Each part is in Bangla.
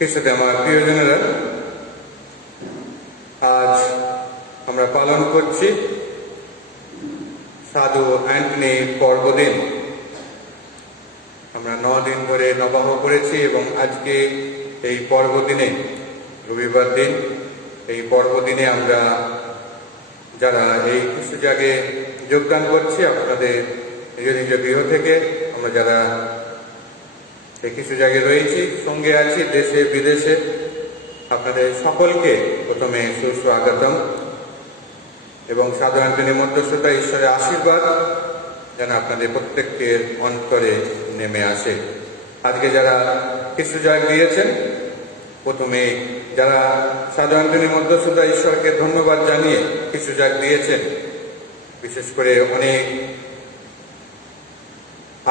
খ্রিস্টতে আমার প্রিয়জনেরা, আজ আমরা পালন করছি সাধু অ্যান্টনি পর্বদিন। আমরা 9 দিন ধরে নবাহ করেছি এবং আজকে এই পর্বদিনে, রবিবার দিন, এই পর্বদিনে আমরা যারা এই খ্রিস্ট জাগে যোগদান করছি, আপনাদের নিজ নিজ গৃহ থেকে আমরা যারা এই খ্রিস্ট জাগে রয়েছি, সঙ্গে আছি দেশে বিদেশে, আপনাদের সকলকে প্রথমে সুস্বাগতম এবং সাধু অ্যান্টনি মধ্যস্থতা ঈশ্বরের আশীর্বাদ যেন আপনাদের প্রত্যেকের অন্তরে নেমে আসে। আজকে যারা খ্রিস্ট জাগ দিয়েছেন, প্রথমে যারা সাধু অ্যান্টনি মধ্যস্থতা ঈশ্বরকে ধন্যবাদ জানিয়ে খ্রিস্ট জাগ দিয়েছেন, বিশেষ করে অনেক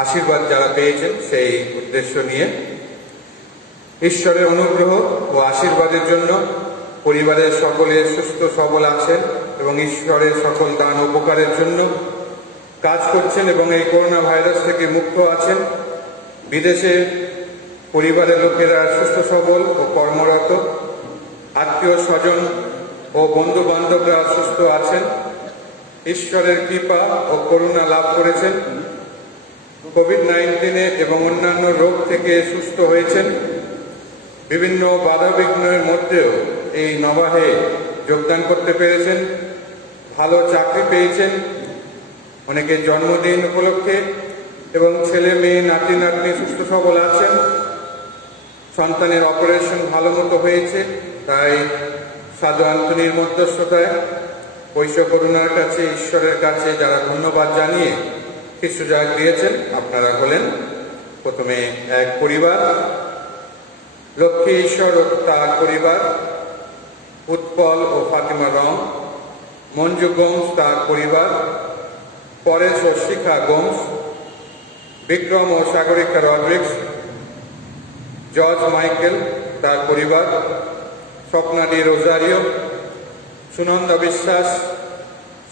আশীর্বাদ যারা পেয়েছেন, সেই উদ্দেশ্য নিয়ে ঈশ্বরের অনুগ্রহ ও আশীর্বাদের জন্য পরিবারের সকলে সুস্থ সবল আছেন এবং ঈশ্বরের সকল দান উপকারের জন্য কাজ করছেন এবং এই করোনা ভাইরাস থেকে মুক্ত আছেন। বিদেশে পরিবারের লোকেরা সুস্থ সবল ও কর্মরত, আত্মীয় স্বজন ও বন্ধু বান্ধবরা সুস্থ আছেন, ঈশ্বরের কৃপা ও করুণা লাভ করেছেন, কোভিড-19 এবং অন্যান্য রোগ থেকে সুস্থ হয়েছেন। বিভিন্ন বাধাবিঘ্নের মধ্যেও এই নবাহে যোগদান করতে পেরেছেন, ভালো চাকরি পেয়েছেন, অনেকে জন্মদিন উপলক্ষে এবং ছেলে মেয়ে নাতি নাতনি সুস্থ সবল আছেন, সন্তানের অপারেশন ভালো মতো হয়েছে। তাই সাধু অ্যান্টনির মধ্যস্থতায় ঐশ্বর করুণার কাছে, ঈশ্বরের কাছে যারা ধন্যবাদ জানিয়ে কিছু সুযোগ দিয়েছেন। আপনারা হলেন প্রথমে এক পরিবার, লক্ষ্মী ঈশ্বর ও তার পরিবার, উৎপল ও ফাতিমা রং, মঞ্জু গোমস তার পরিবার, পরেশ ও শিখা গোমস, বিক্রম ও সাগরিকা রড্রিক্স, জর্জ মাইকেল তার পরিবার, স্বপ্না ডি রোজারিও, সুনন্দা বিশ্বাস,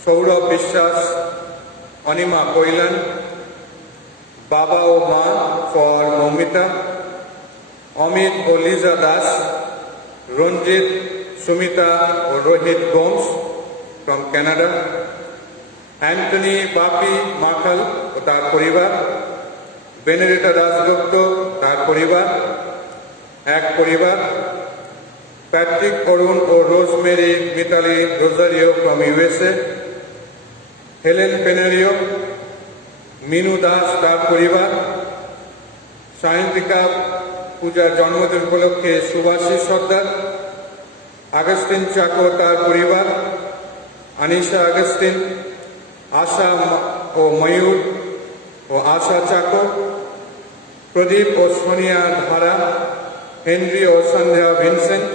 সৌরভ বিশ্বাস, অনিমা কৈলান, বাবা ও মা ফর মৌমিতা, অমিত ও লিজা দাস, রঞ্জিত, সুমিতা ও Rohit Gomes from Canada, Antony Bapi Makhal ও তার পরিবার, বেনেডিটা দাসগুপ্ত তার পরিবার, এক পরিবার, প্যাট্রিক অরুণ ও Rosemary Mitali Rozario from USA, Helen Penario, Minu Das তার পরিবার, সায়ন্তিকা পূজার জন্মদিন উপলক্ষে সুভাষিস সর্দার, আগস্টিন চাকো তার পরিবার, আনিশা আগস্টিন, আশা ও ময়ূর ও আশা চাকো, প্রদীপ ও সোনিয়া ধারা, হেনরি ও সন্ধ্যা ভিনসেন্ট,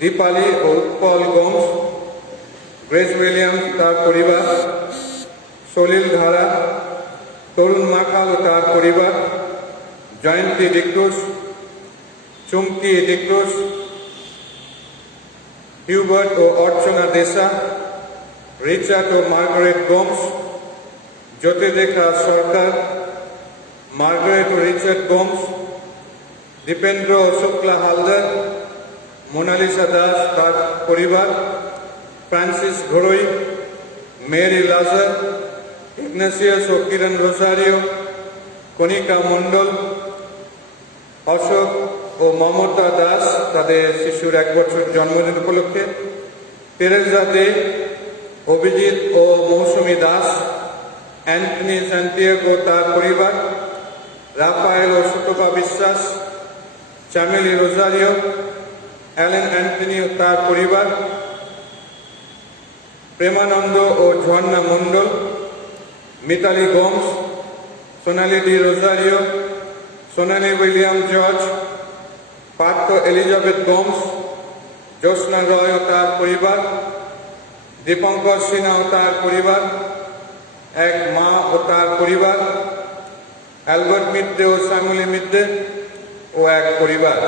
দীপালি ও উৎপল গোমস, গ্রেস উইলিয়ামস তার পরিবার, সলিল ধারা, তরুণ মাখাল ও তার পরিবার, জয়ন্তী ডিক্রুশ, চুমকি ডিক্রুশ, হিউবার্ট ও অর্চনা দেশা, রিচার্ড ও মার্গারেট গোমস, জ্যোতিরেখা সরকার, মার্গারেট ও রিচার্ড গোমস, দীপেন্দ্র শুক্লা হালদার, মোনালিসা দাস তার পরিবার, ফ্রান্সিস ঘরোই, মেরি লাজার, ইগনাসিয়াস ও কিরণ রোসারিও, কণিকা মণ্ডল, অশোক ও মমতা দাস তাদের শিশুর 1 বছর জন্মদিন উপলক্ষে, তেরেজা দে, অভিজিৎ ও মৌসুমী দাস, অ্যান্টনি সান্তিয়াগো তার পরিবার, রাফায়েল ও Sutapa Biswas, Chameli Rozario, Allen Antony ও তার পরিবার, প্রেমানন্দ ও Jharna Mondal, Mitali Gomes, Sonali D Rozario, Sonali William George, Partha Elizabeth Gomes, Jyotsna Roy ও তার পরিবার, দীপঙ্কর সিনহা ও তার পরিবার, এক মা ও তার পরিবার, অ্যালবার্ট মিদ্দে ও শ্যামলী মিদ্দে ও এক পরিবার।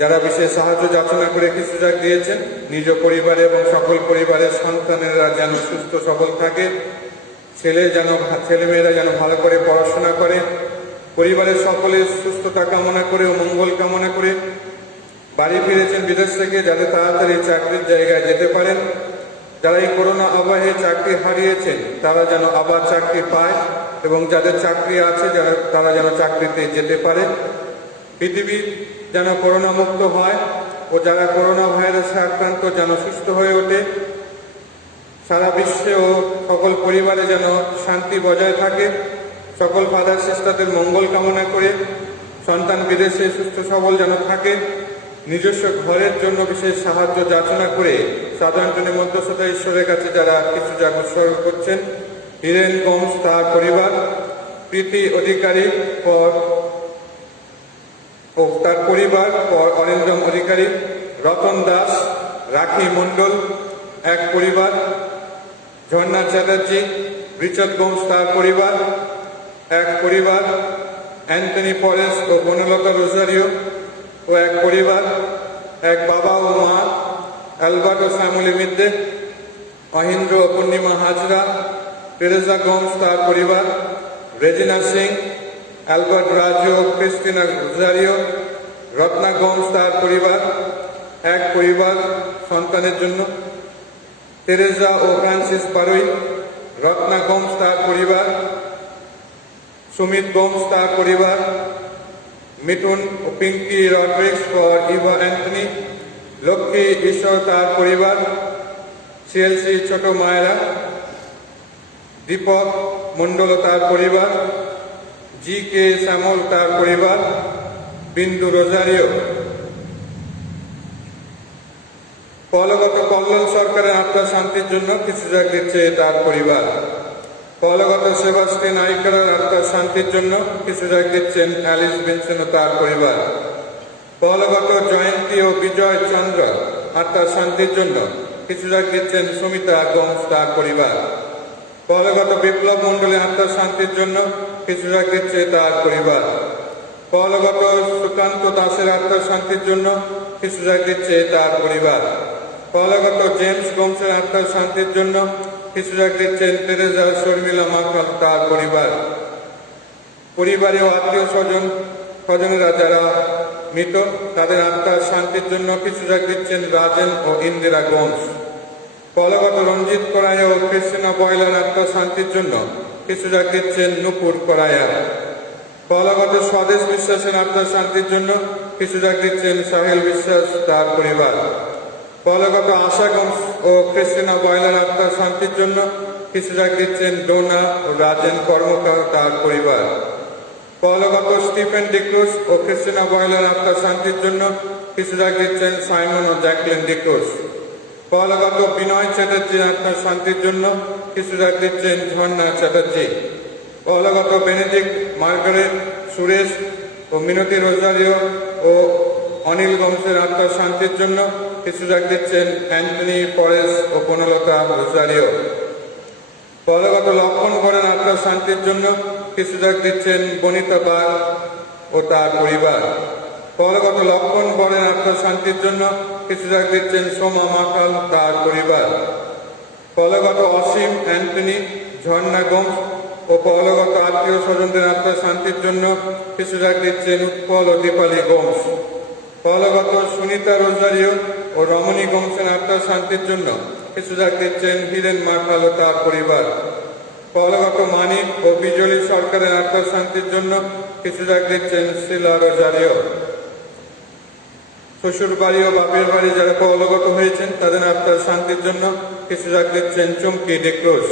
যারা বিশেষ সাহায্য যাচনা করে কিছু সুযোগ দিয়েছেন, নিজ পরিবারে এবং সকল পরিবারের সন্তানেরা যেন সুস্থ সবল থাকে, ছেলেমেয়েরা যেন ভালো করে পড়াশোনা করে, পরিবারের সকলের সুস্থতা কামনা করে ও মঙ্গল কামনা করে বাড়ি ফিরেছেন বিদেশ থেকে, যাতে তাড়াতাড়ি চাকরির জায়গায় যেতে পারেন। যারা এই করোনা আবহে চাকরি হারিয়েছেন তারা যেন আবার চাকরি পায় এবং যাদের চাকরি আছে তারা যেন চাকরিতে যেতে পারে। পৃথিবী যেন করোনা মুক্ত হয় ও যারা করোনা ভাইরাসে আক্রান্ত যেন সুস্থ হয়ে ওঠে। সারা বিশ্বে ও সকল পরিবারে যেন শান্তি বজায় থাকে। সকল ফাদার সিস্টারদের মঙ্গল কামনা করে সন্তান বিদেশে সুস্থ সবল যেন থাকে। নিজস্ব ঘরের জন্য বিশেষ সাহায্য যাচনা করে সাধারণ জনের মধ্যস্থতা ঈশ্বরের কাছে যারা কিছু যা উৎসর্গ করছেন। হিরেন গোমস তার পরিবার, প্রীতি অধিকারী ও তার পরিবার, অরিন্দম অধিকারী, রতন দাস, রাখি মণ্ডল এক পরিবার, ঝর্ণা চ্যাটার্জি, রিচার্ড গোমস তার পরিবার এক পরিবার, অ্যান্টনি পরেশ ও বনলতা রোজারিও ও এক পরিবার, এক বাবা ও মা, অ্যালবার্ট ও শ্যামলী মিদ্দে, মহেন্দ্র ও পূর্ণিমা হাজরা, টেরেজা গোমস তার পরিবার, রেজিনা সিং, অ্যালবার্ট রাজু ও ক্রিস্টিনা রোজারিও, রত্না গোমস তার পরিবার এক পরিবার সন্তানের জন্য, টেরেজা ও ফ্রান্সিস বারুই, রত্না গোমস তার পরিবার, সুমিত গোমস তার পরিবার, মিঠুন ও Pinky Rodrigues for Eva Antony, Lakshmi Ishwar তার পরিবার, সিএলসি ছোট মায়েরা, দীপক মণ্ডল তার পরিবার, জি কে শ্যামল তার পরিবার, বিন্দু রোজারিও। কলগত কল্লোল সরকারের আত্মার শান্তির জন্য কিছু জায়গা দিচ্ছে তার পরিবার। কলগত সেবাস্টিন আইকারের আত্মার শান্তির জন্য কিছু জায়গা দিচ্ছেন অ্যালিস বেনসন ও তার পরিবার। কলগত জয়ন্তী ও বিজয় চন্দ্র আত্মার শান্তির জন্য কিছু জায়গা দিচ্ছেন সুমিতা গোমস তার পরিবার। কলগত বিপ্লব মণ্ডলের আত্মার শান্তির জন্য কিছু জায়গা দিচ্ছে তার পরিবার। কলগত সুকান্ত দাসের আত্মার শান্তির জন্য কিছু জায়গা দিচ্ছে তার পরিবার। কলগত জেমস গোমসের আত্মার শান্তির জন্য কিছু জায়গা দিচ্ছেন তেরেজা শর্মিলা মাকাল তার পরিবার। পরিবারে ও আত্মীয় স্বজনেরা যারা মৃত তাদের আত্মার শান্তির জন্য কিছু জায়গা দিচ্ছেন রাজেন ও ইন্দিরা গোমস। কলগত রঞ্জিত করায়া ও ক্রিস্টিনা বয়লার আত্মার শান্তির জন্য কিছু জায়গা দিচ্ছেন নুপুর করায়া। কলগত স্বদেশ বিশ্বাসের আত্মার শান্তির জন্য কিছু জায়গা দিচ্ছেন সাহেল বিশ্বাস তার পরিবার। কলগত আশা গোমস ও ক্রিস্টিনা বয়লার আত্মার শান্তির জন্য কিছু জায়গা দিচ্ছেন ডোনা ও রাজেন কর্মকার তার পরিবার। কলগত স্টিফেন ডিক্রুস ও ক্রিস্টিনা বয়লার আত্মার শান্তির জন্য কিছু জায়গা দিচ্ছেন সাইমন ও জ্যাকলিন ডিক্রুস। কলগত বিনয় চ্যাটার্জির আত্মার শান্তির জন্য কিছু জায়গা দিচ্ছেন ঝর্ণা চ্যাটার্জি। কলগত বেনেডিক্ট মার্গারেট সুরেশ ও মিনতি রোজারিও ও অনিল গোমসের আত্মার শান্তির জন্য কিছু জায়গা দিচ্ছেন অ্যান্টনি পরেশ ও বনলতা রোজারিও। কলগত লক্ষণ করেন আত্মার শান্তির জন্য কিছু জায়গা দিচ্ছেন বনিতা বাগ ও তার পরিবার। কলগত লক্ষণ বরেন আত্মার শান্তির জন্য কিছু জায়গা দিচ্ছেন সোমা মাকাল তার পরিবার। কলগত অসীম অ্যান্টনি ঝর্ণা গোমস ও কলগত আত্মীয় স্বজনদের আত্মার শান্তির জন্য কিছু জায়গা দিচ্ছেন উৎপল ও দীপালি গোমস। কলগত সুনিতা রোজারিও ও রমণী গোমসের আত্মার শান্তির জন্য কিছু জায়গা দিচ্ছেন হীরেন মাকাল ও তার পরিবার। কলগত মানিক ও বিজলি সরকারের আত্মার শান্তির জন্য কিছু জায়গা দিচ্ছেন শিলা রোজারিও। শ্বশুর বাড়ি ও বাপের বাড়ি যারা কলগত হয়েছেন তাদের আত্মার শান্তির জন্য কিছু জায়গা দিচ্ছেন চুমকি ডিক্রুস।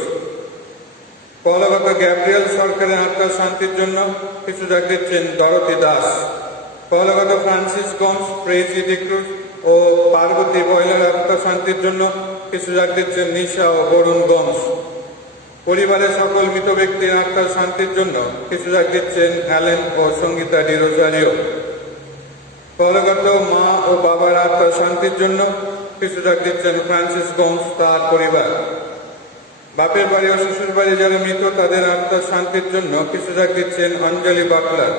কলগত গ্যাব্রিয়েল সরকারের আত্মার শান্তির জন্য কিছু জায়গা দিচ্ছেন দরতি দাস। কলগত ফ্রান্সিস গোমস, প্রেজি ডিক্রুস ও পার্বতী বয়লার আত্মার শান্তির জন্য কিছু জায়গা দিচ্ছেন নিশা ও বরুণ গোমস। পরিবারের সকল মৃত ব্যক্তির আত্মার শান্তির জন্য কিছু জায়গা দিচ্ছেন অ্যালেন ও সঙ্গীতা ডি রোজারিও। কলগত মা ও বাবার আত্মার শান্তির জন্য কিছু জায়গা দিচ্ছেন ফ্রান্সিস গোমস তার পরিবার। বাপের বাড়ি ও শ্বশুর বাড়ি যারা মৃত তাদের আত্মার শান্তির জন্য কিছু জায়গা দিচ্ছেন অঞ্জলি বাকলার।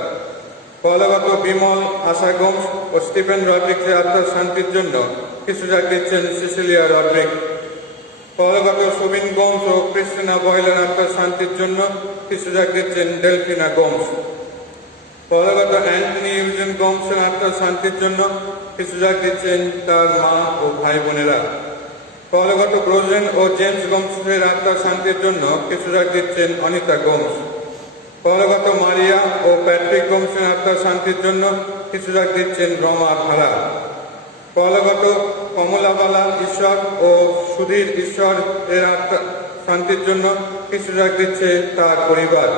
কলগত বিমল আশা গোমস ও স্টিফেন রড্রিক্সের আত্মার শান্তির জন্য কিছু জায়গা দিচ্ছেন সিসিলিয়া রড্রিক। কলগত সুবিন গোমস ও ক্রিস্টিনা বয়লার আত্মার শান্তির জন্য কিছু জায়গা দিচ্ছেন ডেলফিনা গোমস। কলগত অ্যান্টনি ইউজেন গোমসের আত্মার শান্তির জন্য কিছু জায়গা দিচ্ছেন তার মা ও ভাই বোনেরা। কলগত ব্রোজেন ও জেমস গোমসের আত্মার শান্তির জন্য কিছু জায়গা দিচ্ছেন অনিতা গোমস। কলগত মারিয়া ও প্যাট্রিক গোমসের আত্মার শান্তির জন্য কিছু জায়গা দিচ্ছেন রমা ধারা। কলগত কমলাবালা ঈশ্বর ও সুধীর ঈশ্বর এর আত্মার শান্তির জন্য কিছু জায়গা দিচ্ছে তার পরিবার।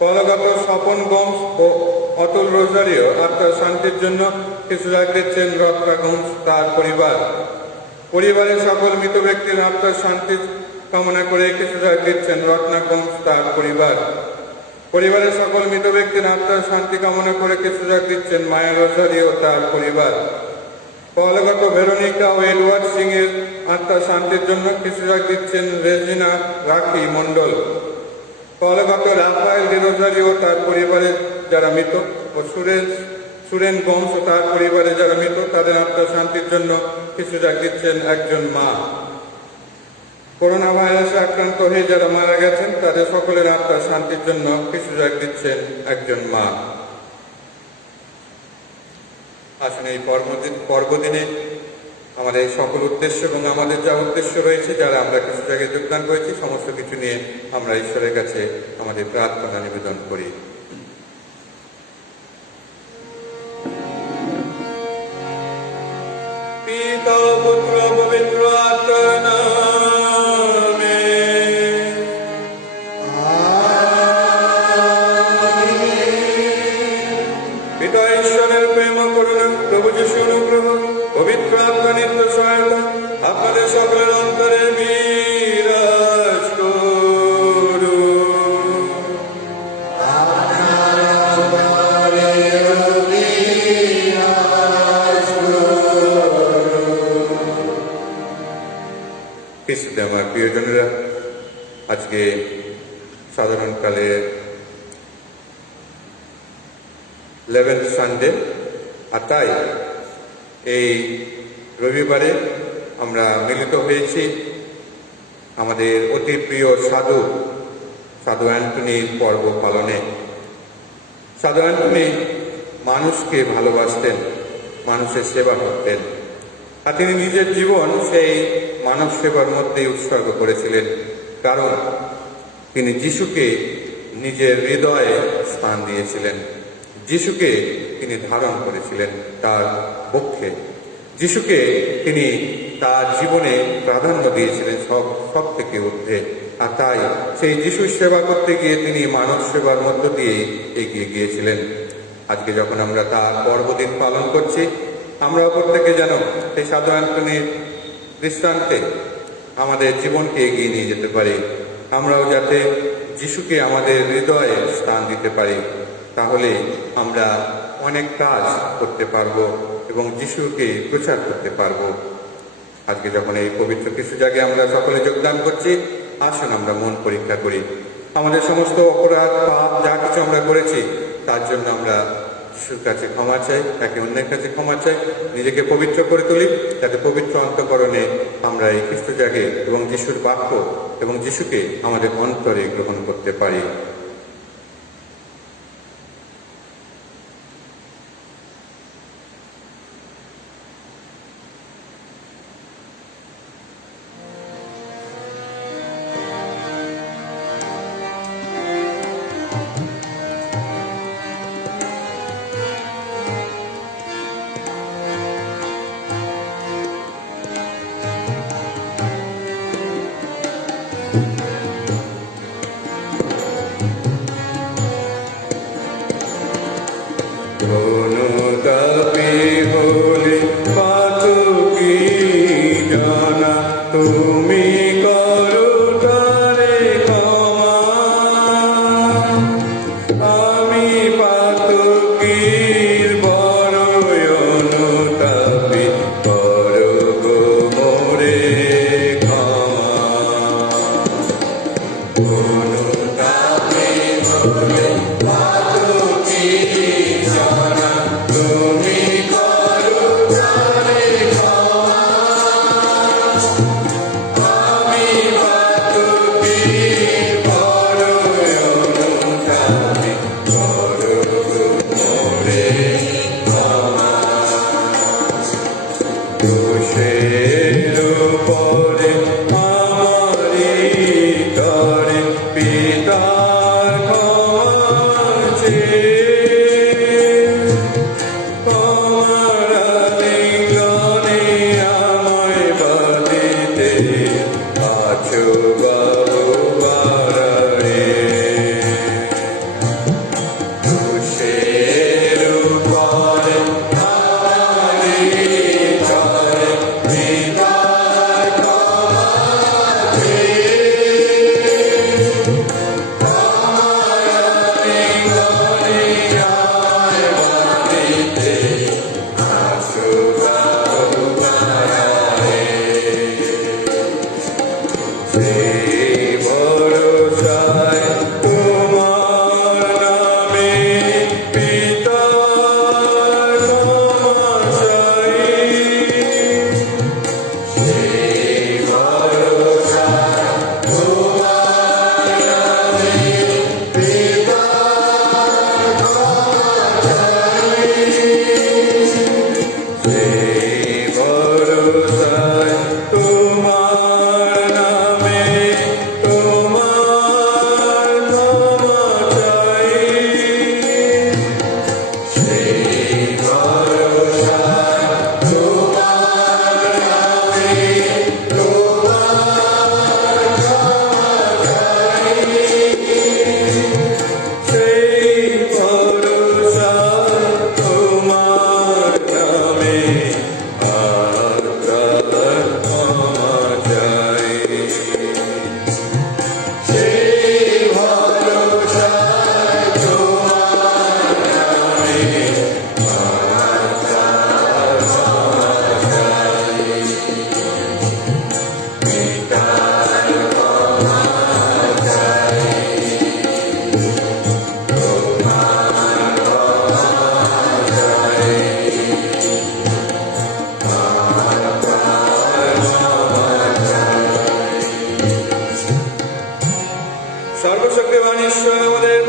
কলগত স্বপন গোমস ও অতুল রোজারিও আত্মার শান্তির জন্য কিছু জায়গা দিচ্ছেন রত্না গোমস তার পরিবার। পরিবারের সকল মৃত ব্যক্তির আত্মার শান্তি কামনা করে কিছু জায়গা দিচ্ছেন রত্না গোমস তার পরিবার। পরিবারের সকল মৃত ব্যক্তির আত্মার শান্তি কামনা করে কিছু জায়গা দিচ্ছেন মায়া রোজারিও তার পরিবার। কলগত ভেরোনিকা ও এডওয়ার্ড সিং এর আত্মার শান্তির জন্য কিছু জায়গা দিচ্ছেন রেজিনা রাখি মন্ডল। কলগত রাফায়েল ডি রোজারিও তার পরিবারের যারা মৃত ও সুরেন গোমস ও তার পরিবারে যারা মৃত তাদের আত্মার শান্তির জন্য কিছু জায়গা দিচ্ছেন একজন মা। করোনা ভাইরাসে আক্রান্ত হয়ে যারা মারা গেছেন তাদের সকলের আত্মার শান্তির জন্য কিছু জায়গা দিচ্ছেন একজন মা। আসলে এই পর্বদিনে আমাদের এই সকল উদ্দেশ্য এবং আমাদের যা উদ্দেশ্য রয়েছে যারা আমরা কিছু জায়গায় যোগদান করেছি সমস্ত কিছু নিয়ে আমরা ঈশ্বরের কাছে আমাদের প্রার্থনা নিবেদন করি। পিতা পুত্র পবিত্র আত্মার নামে পিতা ঈশ্বরের প্রেম করুণা প্রভু যিশু অনুগ্রহ পবিত্র আত্মা নিত্য সহায়তা উপস্থিত আমার প্রিয়জনেরা, আজকে সাধারণকালে 11th সানডে, আর তাই এই রবিবারে আমরা মিলিত হয়েছি আমাদের অতি প্রিয় সাধু অ্যান্টনির পর্ব পালনে। সাধু অ্যান্টনি মানুষকে ভালোবাসতেন, মানুষের সেবা করতেন, আর তিনি নিজের জীবন সেই মানব সেবার মধ্যেই উৎসর্গ করেছিলেন, কারণ তিনি যিশুকে নিজের হৃদয়ে স্থান দিয়েছিলেন। যিশুকে তিনি ধারণ করেছিলেন তার বক্ষে। যিশুকে তিনি তার জীবনে প্রাধান্য দিয়েছিলেন সব থেকে ঊর্ধ্বে। আর তাই সেই যিশুর সেবা করতে গিয়ে তিনি মানব সেবার মধ্য দিয়ে এগিয়ে গিয়েছিলেন। আজকে যখন আমরা তার পর্বদিন পালন করছি, আমরা প্রত্যেকে যেন সেই সাধু অ্যান্টনির দৃষ্টান্তে আমাদের জীবনকে এগিয়ে নিয়ে যেতে পারি। আমরাও যাতে যিশুকে আমাদের হৃদয়ে স্থান দিতে পারি, তাহলে আমরা অনেক কাজ করতে পারবো এবং যিশুকে প্রচার করতে পারবো। আজকে যখন এই পবিত্র খ্রিস্ট জাগে আমরা সকলে যোগদান করছি, আসুন আমরা মন পরীক্ষা করি। আমাদের সমস্ত অপরাধ, পাপ যা কিছু আমরা করেছি, তার জন্য আমরা যিশুর কাছে ক্ষমা চাই, একে অন্যের কাছে ক্ষমা চাই, নিজেকে পবিত্র করে তুলি, যাতে পবিত্র অন্তঃকরণে আমরা এই খ্রিস্ট জাগে এবং যিশুর বাক্য এবং যিশুকে আমাদের অন্তরে গ্রহণ করতে পারি। অনুতাপী হলে পাতকি জানা, তুমি করো তারে ক্ষমা। আমি পাতকির বড় অনুতাপী, করো গো মোরে ক্ষমা। অনুতাপী হলে পাতকি জানা, তুমি করো তারে ক্ষমা। আমি পাতকির বড় অনুতাপী, করো গো মোরে ক্ষমা। দোষের উপরে আমারি তরে পিতার ক্ষমা চেয়ে, তোমার আলিঙ্গনে আমায় বাঁধিতে আছো বারবারে। দোষের উপরে আমারি তরে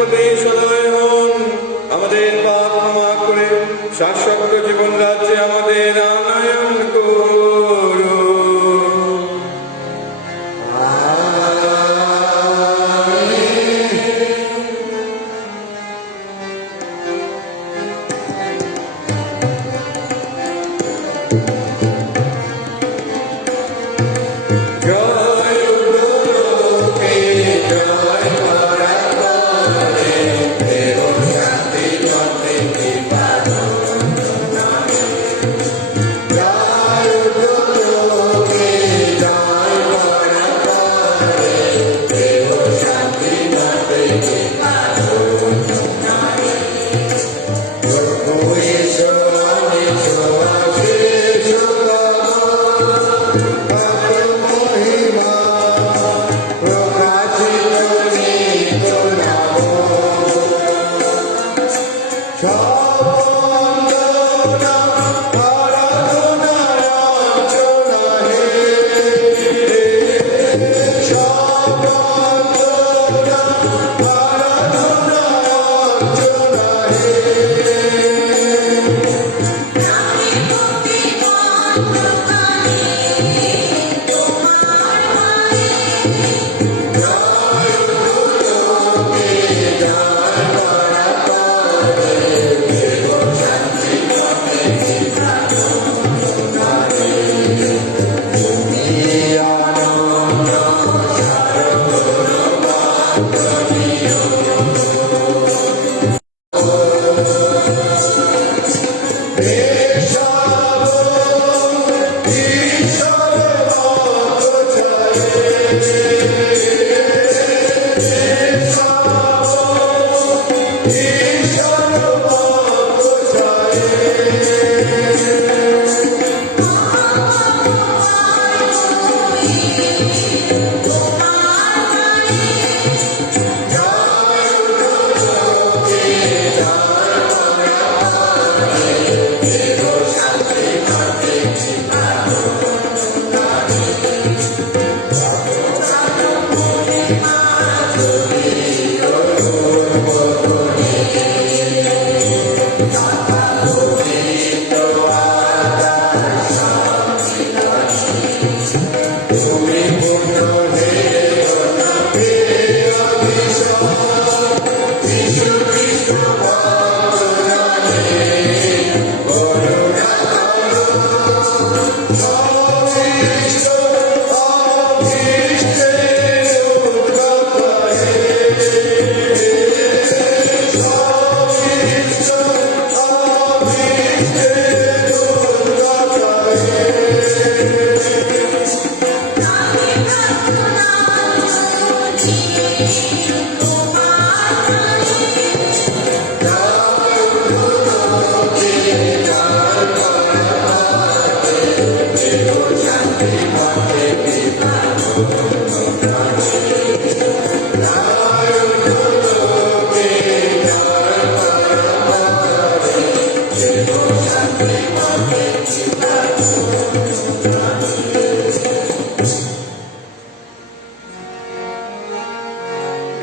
প্রতি সদয় হন, আমাদের পাপ ক্ষমা করে শাশ্বত জীবন রাজ্যে আমাদের আনয়ন করুন।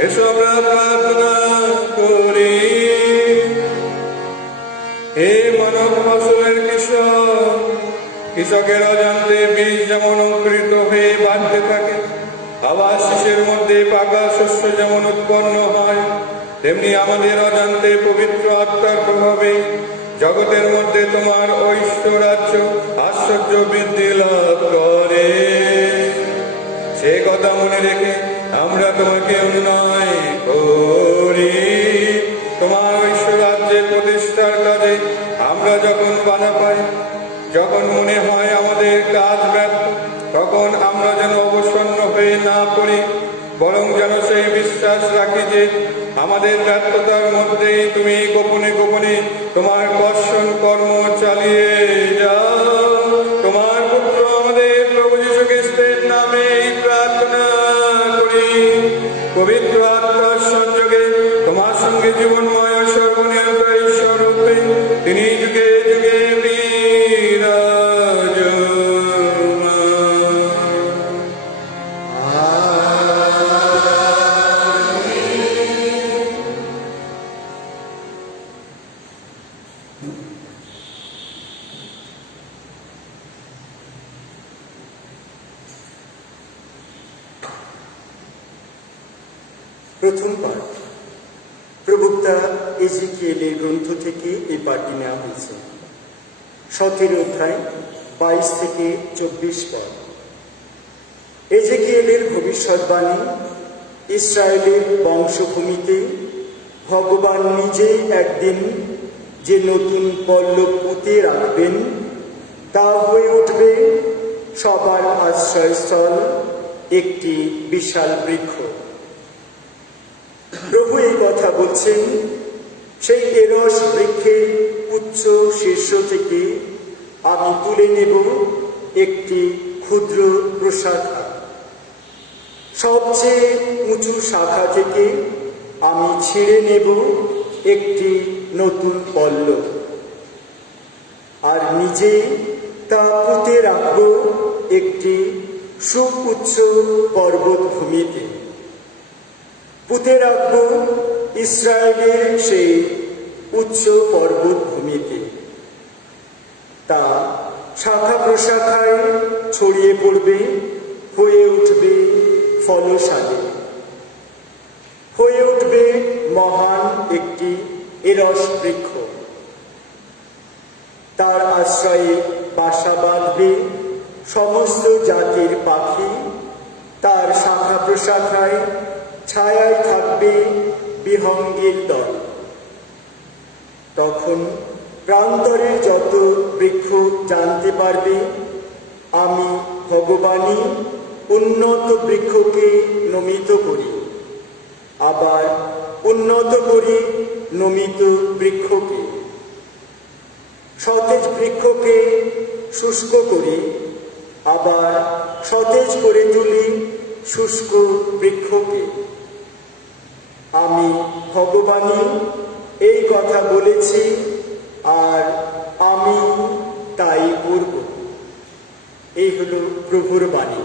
এসো আমরা প্রার্থনা করি। হে মানব ফসলের কৃষক, কৃষকের অজান্তে বীজ যেমন অঙ্কুরিত হয়ে বাড়তে থাকে, আবার শীষের মধ্যে পাকা শস্য যেমন উৎপন্ন হয়, তেমনি আমাদের অজান্তে পবিত্র আত্মার প্রভাবে জগতের মধ্যে তোমার ঐশ্ব রাজ্য আশ্চর্য বৃদ্ধি লাভ করে। সে কথা মনে রেখে আমরা তোমাকে অনুনয় করি। তোমার ঐশ্ব রাজ্যের প্রতিষ্ঠার কাজে আমরা যখন বাধা পাই, যখন মনে হয় আমাদের কাজ ব্যর্থ, তখন আমরা যেন অবসন্ন হয়ে না পড়ি, বরং যেন সেই বিশ্বাস রাখি যে আমাদের ব্যর্থতার মধ্যেই তুমি গোপনে গোপনে তোমার কর্ষণ কর্ম চালিয়ে যাও। তোমার পুত্র আমাদের প্রভু যীশু খ্রিস্টের নামে প্রার্থনা করি। পবিত্র আত্মার সংযোগে তোমার সঙ্গে জীবনময় সর্বনিয়ত ঈশ্বররূপে তিনি যুগে যুগে বিরাজমান। প্রথম পাঠ প্রবক্তা এজিকিয়েলের গ্রন্থ থেকে এই পাঠটি নেওয়া হয়েছে। 17 অধ্যায় 22 থেকে 24 পদ। এজিকিয়েলের ভবিষ্যৎবাণী। ইসরায়েলের বংশভূমিতে ভগবান নিজেই একদিন যে নতুন পল্লব পুঁতে রাখবেন তা হয়ে উঠবে সবার আশ্রয়স্থল, একটি বিশাল বৃক্ষ। প্রভু এই কথা বলছেন, সেই এরস বৃক্ষের উচ্চ শীর্ষ থেকে আমি তুলে নেব একটি ক্ষুদ্র প্রশাখা। সবচেয়ে উঁচু শাখা থেকে আমি ছিঁড়ে নেব একটি নতুন পল্লব, আর নিজেই তা পুঁতে রাখব একটি সুউচ্চ পর্বতভূমিতে। পুঁতে রাখব ইসরায়েলের সেই উচ্চ পর্বতভূমিতে। তা শাখা প্রশাখায় ছড়িয়ে পড়বে, হয়ে উঠবে ফলশালী, হয়ে উঠবে মহান একটি এরস বৃক্ষ। তার আশ্রয়ে বাসা বাঁধবে সমস্ত জাতির পাখি, তার শাখা প্রশাখায় ছায়ায় থাকবে বিহঙ্গের দল। তখন প্রান্তরের যত বৃক্ষ জানতে পারবে আমি ভগবানই উন্নত বৃক্ষকে নমিত করি, আবার উন্নত করি নমিত বৃক্ষকে। সতেজ বৃক্ষকে শুষ্ক করি, আবার সতেজ করে তুলি শুষ্ক বৃক্ষকে। আমি ভগবানই এই কথা বলেছি, আর আমি তাই করব। এই হল প্রভুর বাণী।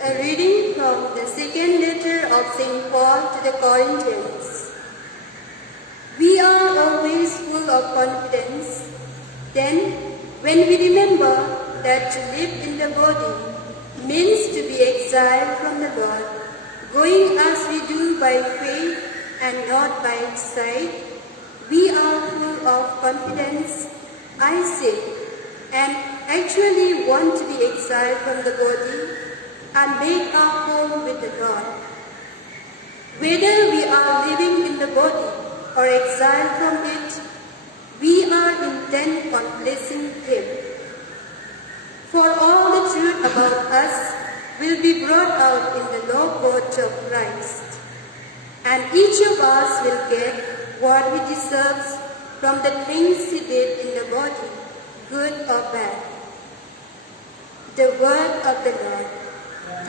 A reading from the second letter of St. Paul to the Corinthians. We are always full of confidence. Then, when we remember that to live in the body means to be exiled from the Lord, going as we do by faith and not by sight, we are full of confidence, I say, and actually want to be exiled from the body and make our home with the Lord. Whether we are living in the body or exiled from it, we are intent on blessing Him. For all the truth about us will be brought out in the law court of Christ, and each of us will get what he deserves from the things he did in the body, good or bad. The word of the Lord.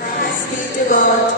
Thanks be to God.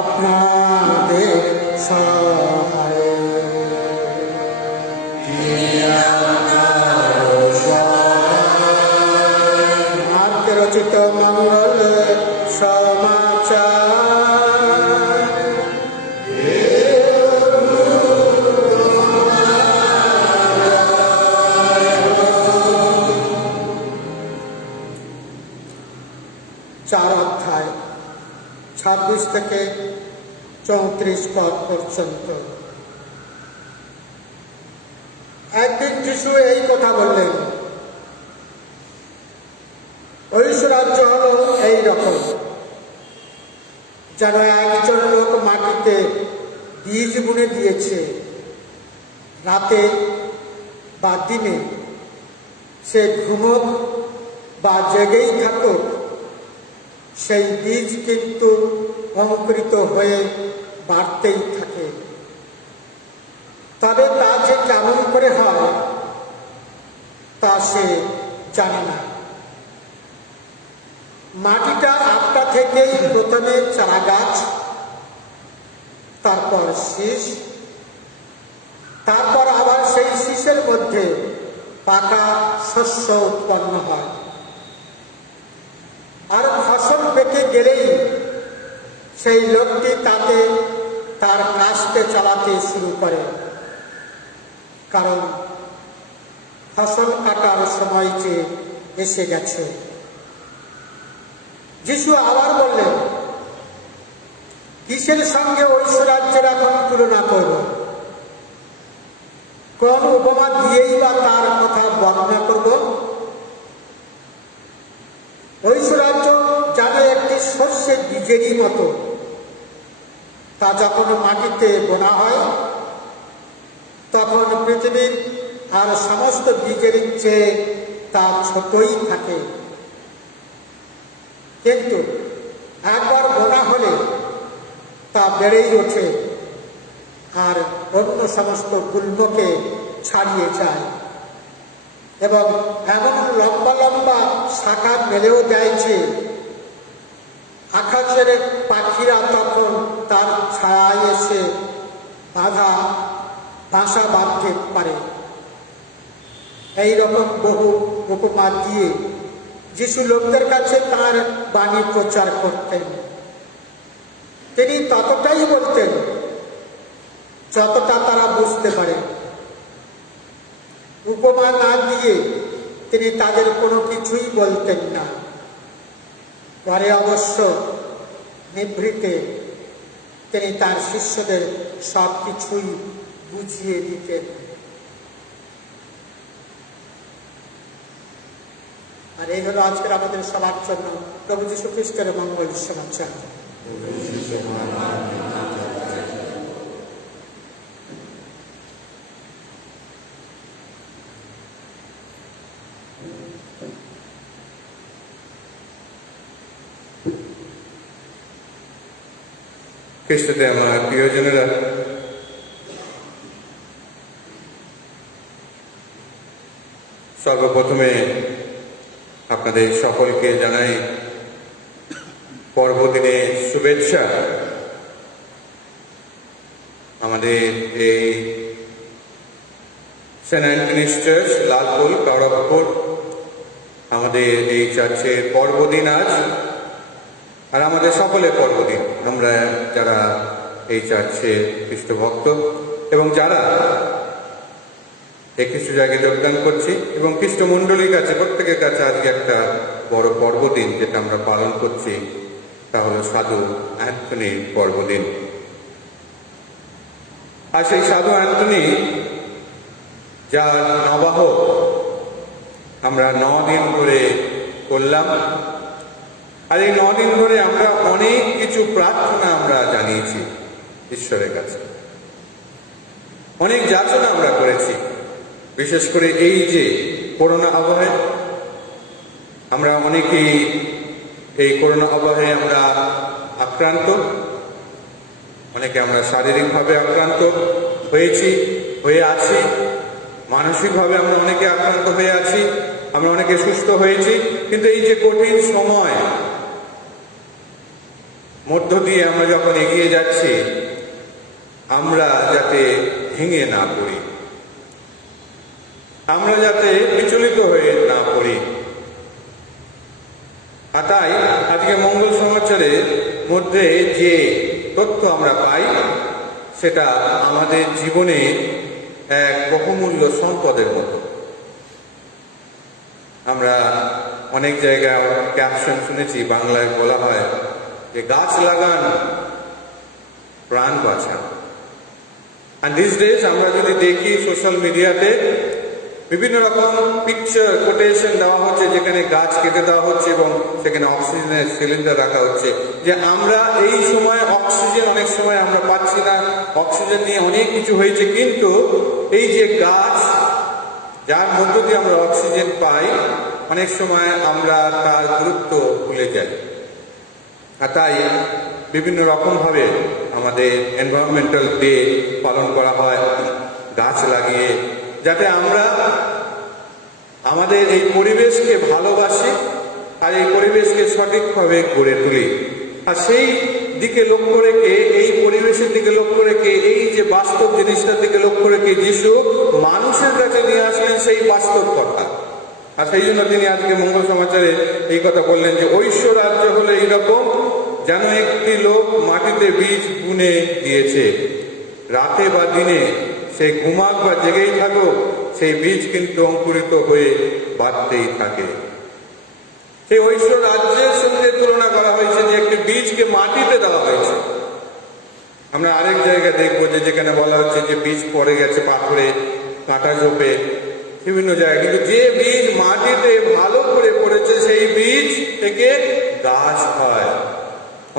আপনাদের সহায় মার্ক রচিত মঙ্গল সমাচার। চার অধ্যায় 26 থেকে 34 পদ পর্যন্ত। একদিন যিশু এই কথা বললেন, ঐশ্বরাজ্য হলো এই রকম, যেন একজন লোক মাটিতে বীজ বুনে দিয়েছে। রাতে বা দিনে সে ঘুমোক বা জেগেই থাকুক, সেই বীজ কিন্তু অঙ্কুরিত হয়ে বাড়তেই থাকে। তবে তা যে কেমন করে হয় তা সে জানে না। মাটিটা আটটা থেকেই প্রথমে চারা গাছ, তারপর শীষ, তারপর আবার সেই শীষের মধ্যে পাকা শস্য উৎপন্ন হয়। আর ফসল পেকে গেলেই সেই লোকটি তাতে তার কাজকে চালাতে শুরু করে, কারণ ফসল কাটার সময় যে এসে গেছে। যিশু আবার বললেন, কিসের সঙ্গে ঐশ্বরাজ্যের এখন তুলনা করব? কোন উপমা দিয়েই বা তার কথা বর্ণনা করব? ঐশ্বরাজ্য যেন একটি সর্ষের বীজেরই মতো। তা যখন মাটিতে বোনা হয় তখন পৃথিবীর আর সমস্ত বীজের চেয়ে তা ছোটই থাকে, কিন্তু একবার বোনা হলে তা বেড়েই ওঠে আর অন্য সমস্ত গুল্মকে ছাড়িয়ে যায় এবং এমন লম্বা লম্বা শাখা মেলেও দেয় যে আকাশের পাখিরা তখন তার ছায়ায় এসে বাসা বাঁধতে পারে। এইরকম বহু উপমা দিয়ে যিশু লোকদের কাছে তাঁর বাণী প্রচার করতেন। তিনি ততটাই বলতেন যতটা তারা বুঝতে পারে। উপমা না দিয়ে তিনি তাদের কোনো কিছুই বলতেন না। পরে অবশ্য নিভৃতে তিনি তার শিষ্যদের সব কিছুই বুঝিয়ে দিতেন। আর এই হলো আজকের আমাদের সবার জন্য প্রভু যীশু খ্রিস্টের মঙ্গল সমাচার। খ্রিস্টতে আমার প্রিয়জনেরা, সর্বপ্রথমে আপনাদের সকলকে জানাই পর্বদিনে শুভেচ্ছা। আমাদের এই সেন্ট অ্যান্টনিস চার্চ, লালপুর, কাউরাপুর, আমাদের এই চার্চের পর্বদিন আজ, আর আমাদের সকলের পর্বদিন। আমরা যারা এই চার্চের খ্রিস্টভক্ত এবং যারা এই খ্রিস্ট জায়গায় যোগদান করছি এবং খ্রিস্টমণ্ডলীর কাছে, প্রত্যেকের কাছে আজকে একটা বড় পর্বদিন যেটা আমরা পালন করছি, তা হলো সাধু অ্যান্থনির পর্বদিন। আর সেই সাধু অ্যান্থনি যার নবাহ আমরা 9 দিন ধরে করলাম, আর এই 9 দিন ধরে আমরা অনেক কিছু প্রার্থনা আমরা জানিয়েছি ঈশ্বরের কাছে, অনেক যাচনা আমরা করেছি। বিশেষ করে এই যে করোনা আবহে, আমরা অনেকেই এই করোনা আবহে আমরা আক্রান্ত, অনেকে আমরা শারীরিকভাবে আক্রান্ত হয়ে আছি, মানসিকভাবে আমরা অনেকে আক্রান্ত হয়ে আছি, আমরা অনেকে সুস্থ হয়েছি। কিন্তু এই যে কঠিন সময় মধ্য দিয়ে আমরা যখন এগিয়ে যাচ্ছি, আমরা যাতে ভেঙে না পড়ি, আমরা যাতে বিচলিত হয়ে না পড়ি। আর তাই আজকে মঙ্গল সমাচারের মধ্যে যে তথ্য আমরা পাই, সেটা আমাদের জীবনে এক বহুমূল্য সম্পদের মতো। আমরা অনেক জায়গায় ক্যাপশন শুনেছি, বাংলায় বলা হয় যে গাছ লাগান, প্রাণ বাঁচান। আর দিস ডেজ আমরা যদি দেখি সোশ্যাল মিডিয়াতে বিভিন্ন রকম পিকচার কোটেশন দেওয়া হচ্ছে, যেখানে গাছ কেটে দেওয়া হচ্ছে এবং সেখানে অক্সিজেনের সিলিন্ডার রাখা হচ্ছে, যে আমরা এই সময় অক্সিজেন অনেক সময় আমরা পাচ্ছি না, অক্সিজেন নিয়ে অনেক কিছু হয়েছে, কিন্তু এই যে গাছ যার মধ্য দিয়ে আমরা অক্সিজেন পাই, অনেক সময় আমরা তার গুরুত্ব ভুলে যাই। আর তাই বিভিন্ন রকমভাবে আমাদের এনভায়রনমেন্টাল ডে পালন করা হয় গাছ লাগিয়ে, যাতে আমরা আমাদের এই পরিবেশকে ভালোবাসি আর এই পরিবেশকে সঠিকভাবে গড়ে তুলি। আর সেই দিকে লক্ষ্য রেখে, এই পরিবেশের দিকে লক্ষ্য রেখে, এই যে বাস্তব জিনিসটার দিকে লক্ষ্য রেখে যিশু মানুষের কাছে নিয়ে আসলেন সেই বাস্তব কথা। আর সেই জন্য তিনি আজকে মঙ্গল সমাচারে এই কথা বললেন যে ঐশ্ব রাজ্য হলো এইরকম, যেন একটি লোক মাটিতে বীজ বুনে দিয়েছে, রাতে বা দিনে সে ঘুমাক বা জেগেই থাকুক, সেই বীজ কিন্তু অঙ্কুরিত হয়ে বাড়তেই থাকে। সেই ঐশ্ব রাজ্যের সঙ্গে তুলনা করা হয়েছে যে একটি বীজকে মাটিতে দেওয়া হয়েছে। আমরা আরেক জায়গায় দেখবো যে যেখানে বলা হচ্ছে যে বীজ পড়ে গেছে পাথরে, কাঁটা ঝোপে, বিভিন্ন জায়গায়, কিন্তু যে বীজ মাটিতে ভালো করে পড়েছে সেই বীজ থেকে গাছ হয়,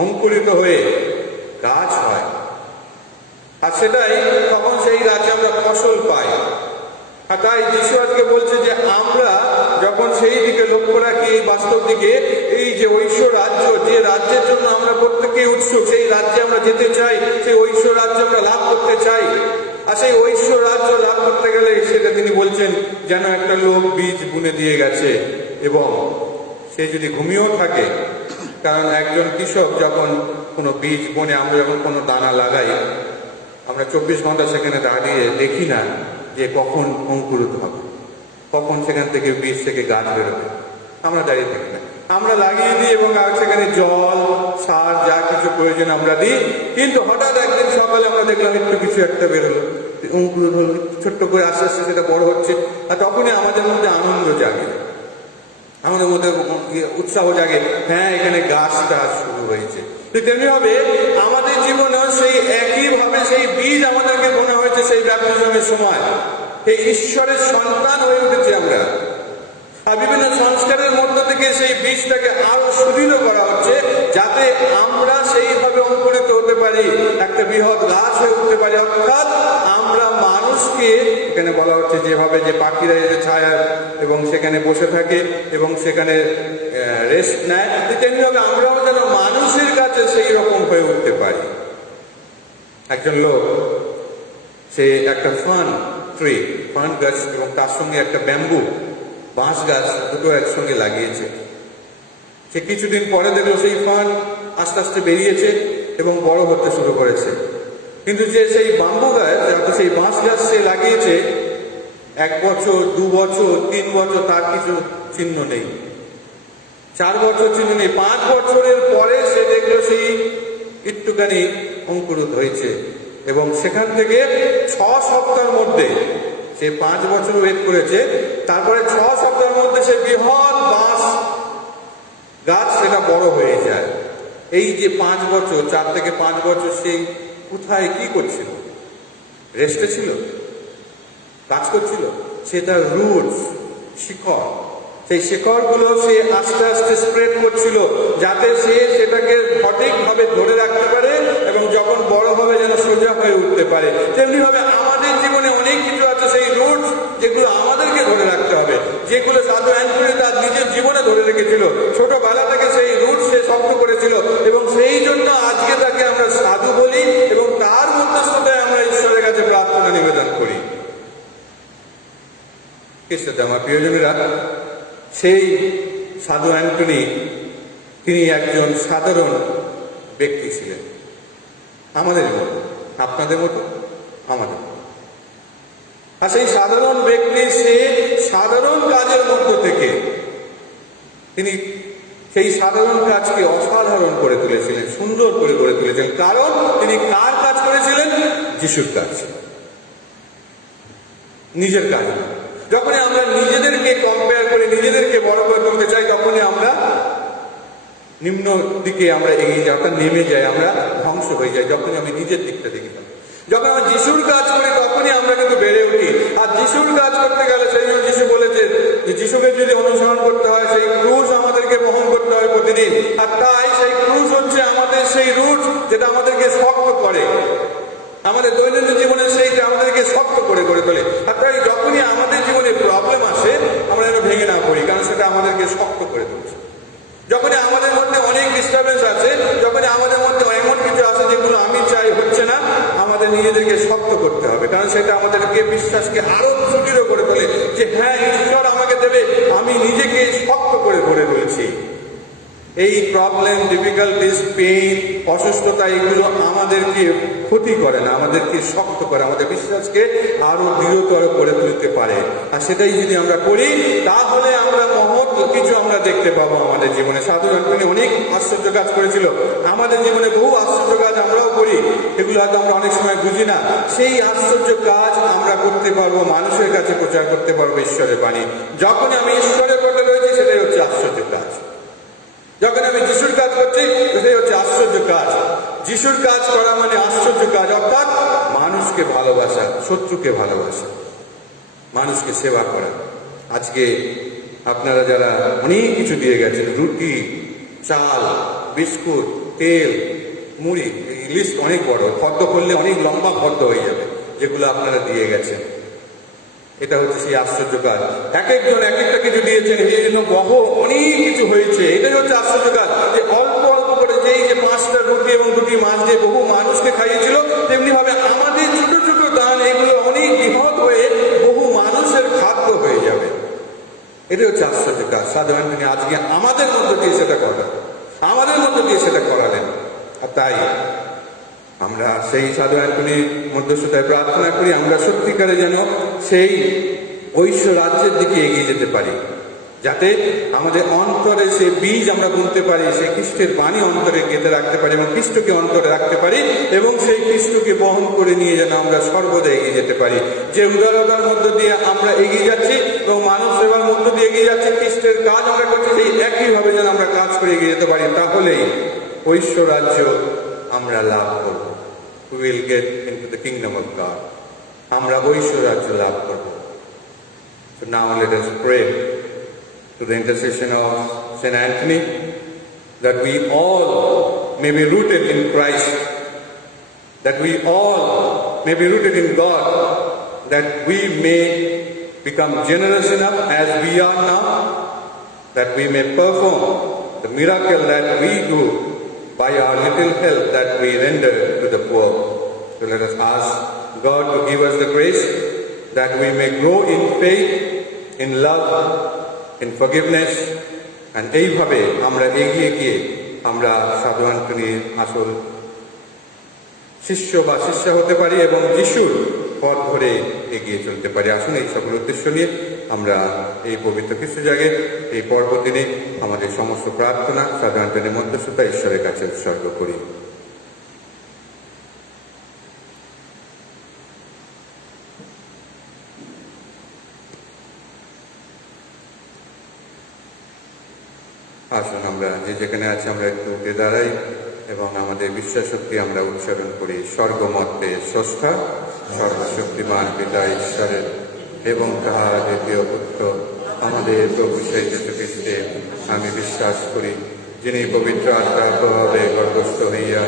অঙ্কুরিত হয়ে গাছ হয়। আর সেটাই তখন সেই গাছে আমরা ফসল পাই। আর তাই যিশু আজকে বলছে যে আমরা যখন সেই দিকে লক্ষ্য রাখি, এই বাস্তব দিকে, এই যে ঐশ্ব রাজ্য, যে রাজ্যের জন্য আমরা প্রত্যেকেই উৎসুক, সেই রাজ্যে আমরা যেতে চাই, সেই ঐশ্ব রাজ্য আমরা লাভ করতে চাই। আর সেই ঐশ্ব রাজ্য লাভ করতে গেলে সেটা তিনি বলছেন যেন একটা লোক বীজ বুনে দিয়ে গেছে এবং সে যদি ঘুমিয়েও থাকে, কারণ একজন কৃষক যখন কোনো বীজ বনে, আমরা যখন কোনো দানা লাগাই, আমরা 24 ঘন্টা সেখানে দাঁড়িয়ে দেখি না যে কখন অঙ্কুরিত হবে, কখন সেখান থেকে বীজ থেকে গাছ বেরোবে, আমরা দাঁড়িয়ে থাকি না। আমরা লাগিয়ে দিই এবং সেখানে জল, সার, যা কিছু প্রয়োজন আমরা দিই, কিন্তু হঠাৎ একদিন সকালে আমরা দেখলাম একটু কিছু একটা বেরোলো, অঙ্কুরিত হলো, ছোট্ট করে আস্তে আস্তে সেটা বড় হচ্ছে। আর তখনই আমাদের মধ্যে আনন্দ জাগে, আমাদের মধ্যে উৎসাহ জাগে, হ্যাঁ এখানে গাছটা শুরু হয়েছে। তেমনি হবে আমাদের জীবনেও সেই একইভাবে সেই বীজ আমাদেরকে মনে হয়েছে সেই ব্যাপটিজমের সময়, এই ঈশ্বরের সন্তান হয়ে উঠেছে আমরা। আর বিভিন্ন সংস্কারের মধ্য থেকে সেই বীজটাকে আরো সুদৃঢ় করা হচ্ছে, যাতে আমরা সেইভাবে অঙ্কুরিত হতে পারি, একটা বৃহৎ গাছ হয়ে উঠতে পারি। অর্থাৎ আমরা মানুষকে, এখানে বলা হচ্ছে যেভাবে যে পাখিরা এসে ছায়া এবং সেখানে বসে থাকে এবং সেখানে রেস্ট নেয়, তেমনিভাবে আমরাও যেন মানুষের কাছে সেই রকম হয়ে উঠতে পারি। একজন লোক, সে একটা ফান গাছ এবং তার সঙ্গে একটা ব্যাম্বু বাঁশ গাছ দুটো একসঙ্গে লাগিয়েছে। সে কিছুদিন পরে দেখলো সেই ফান আস্তে আস্তে বেরিয়েছে এবং বড় হতে শুরু করেছে। কিন্তু যে সেই বাম্বু গাছ, সেই বাঁশ গাছ সে লাগিয়েছে, 1 বছর 2 বছর 3 বছর তার কিছু চিহ্ন নেই, 4 বছর চিহ্ন নেই, 5 বছরের পরে সে দেখলো সেই একটুখানি অঙ্কুরিত হয়েছে এবং সেখান থেকে 6 সপ্তাহের মধ্যে, সে 5 বছর ওয়েট করেছে, তারপরে 6 সপ্তাহের মধ্যে সে বৃহৎ বাঁশ গাছ সেটা বড় হয়ে যায়। এই যে 5 বছর, 4 থেকে 5 বছর সেই কোথায় কি করছিল? রেস্টে ছিল, কাজ করছিল। সেটা রুটস, শিকড়, সেই শিকড়গুলো সে আস্তে আস্তে স্প্রেড করছিল, যাতে সে সেটাকে সঠিকভাবে ধরে রাখতে পারে এবং যখন বড় হবে যেন সোজা হয়ে উঠতে পারে। তেমনি ভাবে আমাদের জীবনে অনেক কিছু আছে, সেই রুটস যেগুলো আমাদেরকে ধরে রাখতে হবে, যেগুলো সাধু অ্যান্টনি তার নিজের জীবনে ধরে রেখেছিল। ছোটবেলা থেকে সেই রুটস সে শক্ত করেছিল এবং সেই জন্য আজকে তাকে আমরা সাধু বলি এবং তার মধ্যস্থতায় আমরা ঈশ্বরের কাছে প্রার্থনা নিবেদন করি। খ্রিস্টতে আমার প্রিয়জনেরা, সেই সাধু অ্যান্টনি তিনি একজন সাধারণ ব্যক্তি ছিলেন, আমাদের মতো, আপনাদের মতো, আমাদের মতো। আর সেই সাধারণ ব্যক্তি সে সাধারণ কাজের মধ্য থেকে তিনি সেই সাধারণ কাজকে অসাধারণ করে তুলেছিলেন, সুন্দর করে গড়ে তুলেছিলেন। কারণ তিনি কার কাজ করেছিলেন? যিশুর কাজ, নিজের কাজ। যখনই আমরা নিজেদেরকে কম্পেয়ার করে নিজেদেরকে বড় করে তুলতে চাই, তখনই আমরা নিম্ন দিকে আমরা এগিয়ে যাই, অর্থাৎ নেমে যাই, আমরা ধ্বংস হয়ে যাই। যখনই আমি নিজের দিকটা দেখি, যখন আমরা যিশুর কাজ করি, তখনই আমরা কিন্তু বেড়ে উঠি। আর যিশুর কাজ করতে গেলে সেই জন্য যিশু বলেছে যে যিশুকে যদি অনুসরণ করতে হয়, সেই ক্রুশ আমাদেরকে বহন করতে হয় প্রতিদিন। আর তাই সেই ক্রুশ হচ্ছে আমাদের সেই রুট, যেটা আমাদেরকে শক্ত করে, আমাদের দৈনন্দিন জীবনে সেইটা আমাদেরকে শক্ত করে গড়ে তোলে। আর তাই যখনই আমাদের জীবনে প্রবলেম আসে, আমরা যেন ভেঙে না পড়ি, কারণ সেটা আমাদেরকে শক্ত করে তুলছে। যখনই আমাদের মধ্যে অনেক ডিস্টার্বেন্স আছে, যখনই আমাদের মধ্যে এমন কিছু আছে যেগুলো আমি চাই হচ্ছে না, আমাদের নিজেদেরকে শক্ত করতে হবে, কারণ সেটা আমাদেরকে বিশ্বাসকে আরো সুদৃঢ় করে তোলে যে হ্যাঁ, ঈশ্বর আমাকে দেবে, আমি নিজেকে শক্ত করে গড়ে তুলেছি। এই প্রবলেম, ডিফিকাল্টিস, পেইন, অসুস্থতা, এগুলো আমাদেরকে ক্ষতি করে না, আমাদেরকে শক্ত করে, আমাদের বিশ্বাসকে আরো দৃঢ়তর করে তুলতে পারে। আর সেটাই যদি আমরা করি, তাহলে আমরা মহৎ কিছু আমরা দেখতে পাবো আমাদের জীবনে। সাধু অ্যান্টনি অনেক আশ্চর্য কাজ করেছিল, আমাদের জীবনে বহু আশ্চর্য কাজ আমরাও করি, এগুলো হয়তো আমরা অনেক সময় বুঝি না। সেই আশ্চর্য কাজ আমরা করতে পারবো, মানুষের কাছে প্রচার করতে পারবো ঈশ্বরের বাণী। যখনই আমি ঈশ্বরের পথে রয়েছি, সেটাই হচ্ছে আশ্চর্য কাজ। যখন আমি যিশুর কাজ করছি, সেটাই হচ্ছে আশ্চর্য কাজ। যিশুর কাজ করা মানে আশ্চর্য কাজ, অর্থাৎ মানুষকে ভালোবাসা, শত্রুকে ভালোবাসা, মানুষকে সেবা করা। আজকে আপনারা যারা অনেক কিছু দিয়ে গেছেন, রুটি, চাল, বিস্কুট, তেল, মুড়ি, এই লিস্ট অনেক বড়, ফর্দ করলে অনেক লম্বা ফর্দ হয়ে যাবে, যেগুলো আপনারা দিয়ে গেছেন। এটা হচ্ছে সেই আশ্চর্য কাজ। এক একজন এক একটা কিছু দিয়েছেন, এই জন্য অনেক কিছু হয়েছে। এটাই হচ্ছে আশ্চর্য কাজ, যে অল্প অল্প করে যেই যে 5টা রুটি এবং 2টি মাছ দিয়ে বহু মানুষকে খাইয়েছিল, তেমনি ভাবে আমাদের ছোট ছোট দান, এগুলো অনেক বৃহৎ হয়ে বহু মানুষের খাদ্য হয়ে যাবে। এটাই হচ্ছে আশ্চর্য কাজ। সাধু অ্যান্টনি আজকে আমাদের মধ্য দিয়ে সেটা করবেন, আমাদের মধ্য দিয়ে সেটা করালেন। আর তাই আমরা সেই সাধু অ্যান্টনির মধ্যস্থতায় প্রার্থনা করি, আমরা সত্যিকারে যেন সেই ঐশ্ব রাজ্যের দিকে এগিয়ে যেতে পারি, যাতে আমাদের অন্তরে সে বীজ আমরা বুনতে পারি, সেই খ্রিস্টের বাণী অন্তরে গেঁথে রাখতে পারি এবং খ্রিস্টকে অন্তরে রাখতে পারি এবং সেই খ্রিস্টকে বহন করে নিয়ে যেন আমরা সর্বদা এগিয়ে যেতে পারি। যে উদারতার মধ্য দিয়ে আমরা এগিয়ে যাচ্ছি এবং মানব সেবার মধ্য দিয়ে এগিয়ে যাচ্ছি, খ্রিস্টের কাজ আমরা করছি, সেই একইভাবে যেন আমরা কাজ করে এগিয়ে যেতে পারি, তাহলেই ঐশ্ব রাজ্য আমরা লাভ করব। We will get into the kingdom of God. আমরা ঐশ্বর রাজ্য লাভ করব। So now let us pray. to the intercession of Saint Anthony, that we all may be rooted in Christ, that we all may be rooted in God, that we may become generous enough as we are now, that we may perform the miracle that we do by our little help that we render to the poor. So let us ask God to give us the grace that we may grow in faith, in love, in forgiveness, and এইভাবে আমরা এগিয়ে গিয়ে আমরা সাধু আন্তনির আসল শিষ্য বা শিষ্যা হতে পারি এবং যিশুর পথ ধরে এগিয়ে চলতে পারি। আসুন এই সকল উদ্দেশ্য নিয়ে আমরা এই পবিত্র খ্রিস্টজাগের এই পর্বদিনে আমাদের সমস্ত প্রার্থনা সাধু আন্তনির মধ্যস্থতা ঈশ্বরের কাছে উৎসর্গ করি। আসুন আমরা যে যেখানে আছি আমরা একটু উঠে দাঁড়াই এবং আমাদের বিশ্বাস শক্তি আমরা উচ্চারণ করি। স্বর্গমতে স্রষ্টা সর্বশক্তিমান পিতা ঈশ্বরের এবং তাহার দ্বিতীয় পুত্র আমাদের প্রভু সেই যীশু খ্রিস্টে আমি বিশ্বাস করি, যিনি পবিত্র আত্মার প্রভাবে গর্ভস্থ হইয়া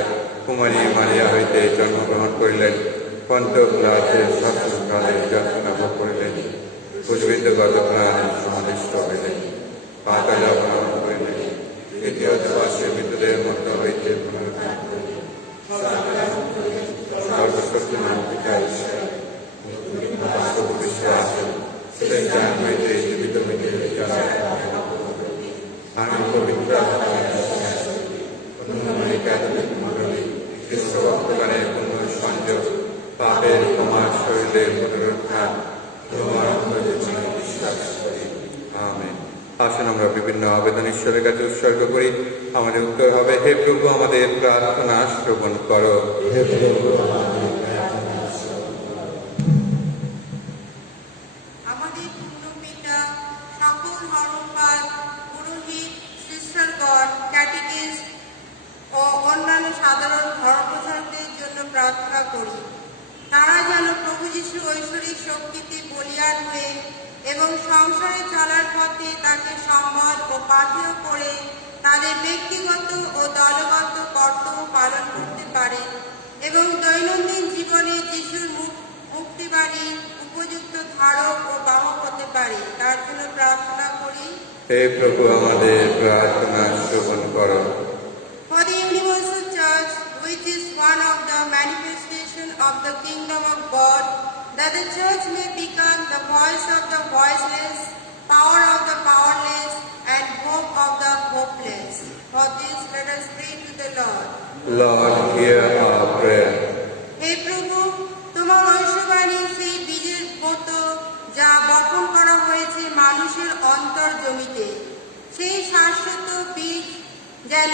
কুমারী মারিয়া হইতে জন্মগ্রহণ করিলেন, পন্টিয় পিলাতের শাসনকালে যাতনা ভোগ করিলেন, উজ্জীবিত গতপ্রাণে সমাধিস্থ হইলেন, পাতালে অবলম্বন করিলেন, তৃতীয় দিবসে মৃতদের মধ্য হইতে পুনরুত্থান করিলেন, সর্বশক্তিমান পিতা ঈশ্বর প্রভু বিশ্বাস ছিলেন, জ্ঞান হইতে জীবিত হইতে আমি পবিত্র ক্যাথলিক মণ্ডলী খ্রিস্ট ভক্তগণের পুনঃসংযোগ, পাপের ক্ষমা, শরীরের পুনরুত্থান, বিশ্বাস করি। আমেন। আসুন আমরা বিভিন্ন আবেদন ঈশ্বরের কাছে উৎসর্গ করি। আমাদের উত্তর হবে, হে প্রভু আমাদের প্রার্থনা শ্রবণ করো। আমাদের পূর্ণ পিতা, সকল ধর্মপাল, পুরোহিত, সিস্টারগণ, ক্যাটেকিস্ট ও অন্যান্য সাধারণ ধর্মপ্রচারকদের জন্য প্রার্থনা করি। তারা যেন প্রভু যীশু ঐশ্বরিক শক্তিতে বলীয়ান হয়ে এবং সংসারে চলার পথে তাকে সম্মান ও পাথেয় করে তাদের ব্যক্তিগত ও দলগত কর্তব্য পালন করতে পারে এবং দৈনন্দিন জীবনে যিশুর মুক্তিবাণীর উপযুক্ত ধারক ও বাহক হতে পারে, তার জন্য প্রার্থনা করি। হে প্রভু আমাদের প্রার্থনা শ্রবণ করো। For the universal church, which is one of the manifestation of the kingdom of God, that the church may become the voice of the voiceless, power of the powerless, and hope of the hopeless. For this, let us pray to the Lord. Lord, hear our prayer. হে প্রভু, তোমার ঐশ্ববাণী সেই বীজের মতো যা বপন করা হয়েছে মানুষের অন্তর জমিতে, সেই শাশ্বত বীজ যেন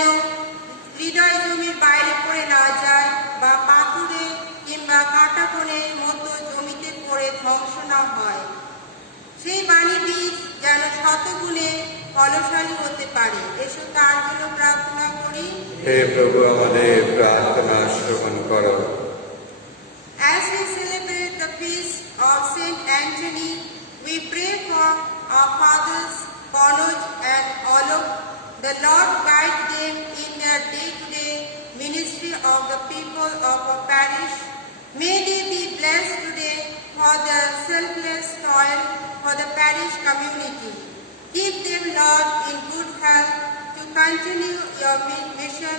হৃদয় জমির বাইরে পড়ে না যায় বা পাথরে কিংবা কাঁটাকনের মতো জমিতে পড়ে ধ্বংস না হয়। সেই বাণী বীজ যেন শতগুণে ফলশালী হতে পারে, এসব তার জন্য প্রার্থনা করি। হে প্রভু আমাদের প্রার্থনা শ্রবণ করো। As we celebrate the feast of Saint Anthony, we pray for our fathers, Konoj and Olok. The Lord guide them in their day-to-day ministry of the people of our parish. May they be blessed today for their selfless toil for the parish community. Keep them, Lord, in good health to continue your mission